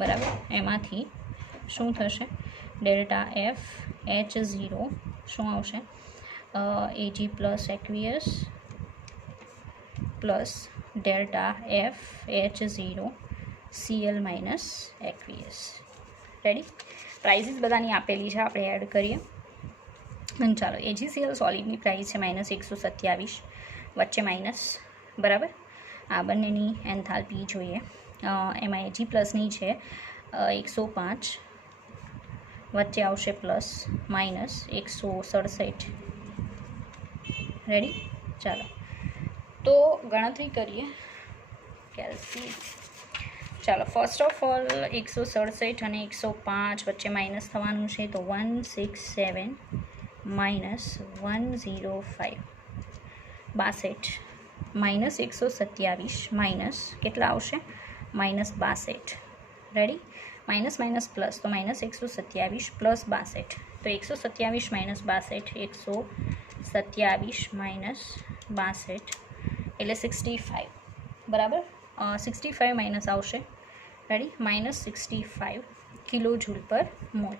બરાબર. એમાંથી શું થશે? ડેલ્ટા FH0 શું આવશે? Ag plus aqueous plus delta FH0 Cl minus aqueous. Ready. Prices બધાની આપેલી છે, આપણે એડ કરીએ. અને ચાલો AgCl સોલિડની પ્રાઇસ છે -127, વચ્ચે માઇનસ, બરાબર. આ બંનેની એન્થાલ્પી જોઈએ. એમાં Ag પ્લસની છે 105, વચ્ચે આવશે પ્લસ -167. રેડી. ચાલો તો ગણતરી કરીએ. કેલ્સી ચાલો ફર્સ્ટ ઓફ ઓલ 167 અને 105 વચ્ચે માઇનસ થવાનું છે, તો 167 માઇનસ 105 62 -127 માઇનસ કેટલા આવશે? -62. રેડી. માઇનસ માઇનસ પ્લસ, તો -127 પ્લસ 62, તો 127 માઇનસ 62, 127 માઇનસ 62 એટલે 65, બરાબર. 65 માઇનસ આવશે. રેડી. -65 કિલોજૂલ per mall.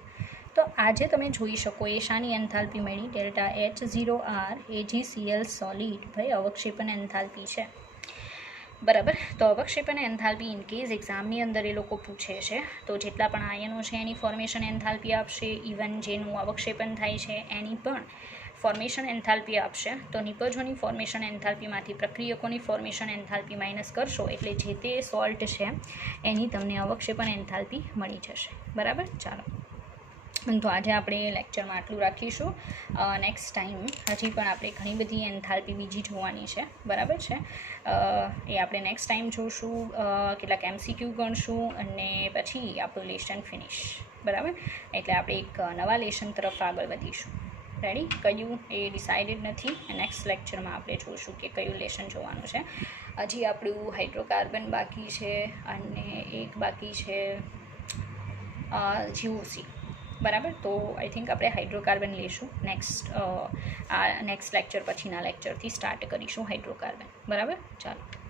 તો આજે તમે જોઈ શકો એ શાની એન્થાલ્પી મળી? Delta H0R AgCl solid. ભાઈ અવક્ષેપન એન્થાલ્પી છે, બરાબર. તો અવક્ષેપન એન્થાલ્પી ઇનકેસ એક્ઝામની અંદર એ લોકો પૂછે છે તો જેટલા પણ આયનો છે એની ફોર્મેશન એન્થાલ્પી આપશે, ઇવન જેનું અવક્ષેપન થાય છે એની પણ ફોર્મેશન એન્થાલ્પી આપશે તો નિપજોની ફોર્મેશન એન્થાલ્પીમાંથી પ્રક્રિયકોની ફોર્મેશન એન્થાલ્પી માઇનસ કરશો એટલે જે તે સોલ્ટ છે એની તમને અવક્ષેપણ એન્થાલ્પી મળી જશે. બરાબર. ચાલો, તો આજે આપણે લેક્ચરમાં આટલું રાખીશું. નેક્સ્ટ ટાઈમ હજી પણ આપણે ઘણી બધી એન્થાલ્પી બીજી જોવાની છે. બરાબર છે. એ આપણે નેક્સ્ટ ટાઈમ જોઈશું. કેટલાક MCQ ગણશું અને પછી આપણું લેશન ફિનિશ. બરાબર. એટલે આપણે એક નવા લેશન તરફ આગળ વધીશું. રેડી? કયું એ ડિસાઇડેડ નથી. નેક્સ્ટ લેક્ચરમાં આપણે જોઈશું કે કયું લેશન જોવાનું છે. હજી આપણું હાઇડ્રોકાર્બન બાકી છે અને એક બાકી છે GOC. બરાબર. તો આઈ થિંક આપણે હાઇડ્રોકાર્બન લઈશું નેક્સ્ટ લેક્ચર પછીના લેક્ચરથી સ્ટાર્ટ કરીશું હાઇડ્રોકાર્બન. બરાબર. ચાલો.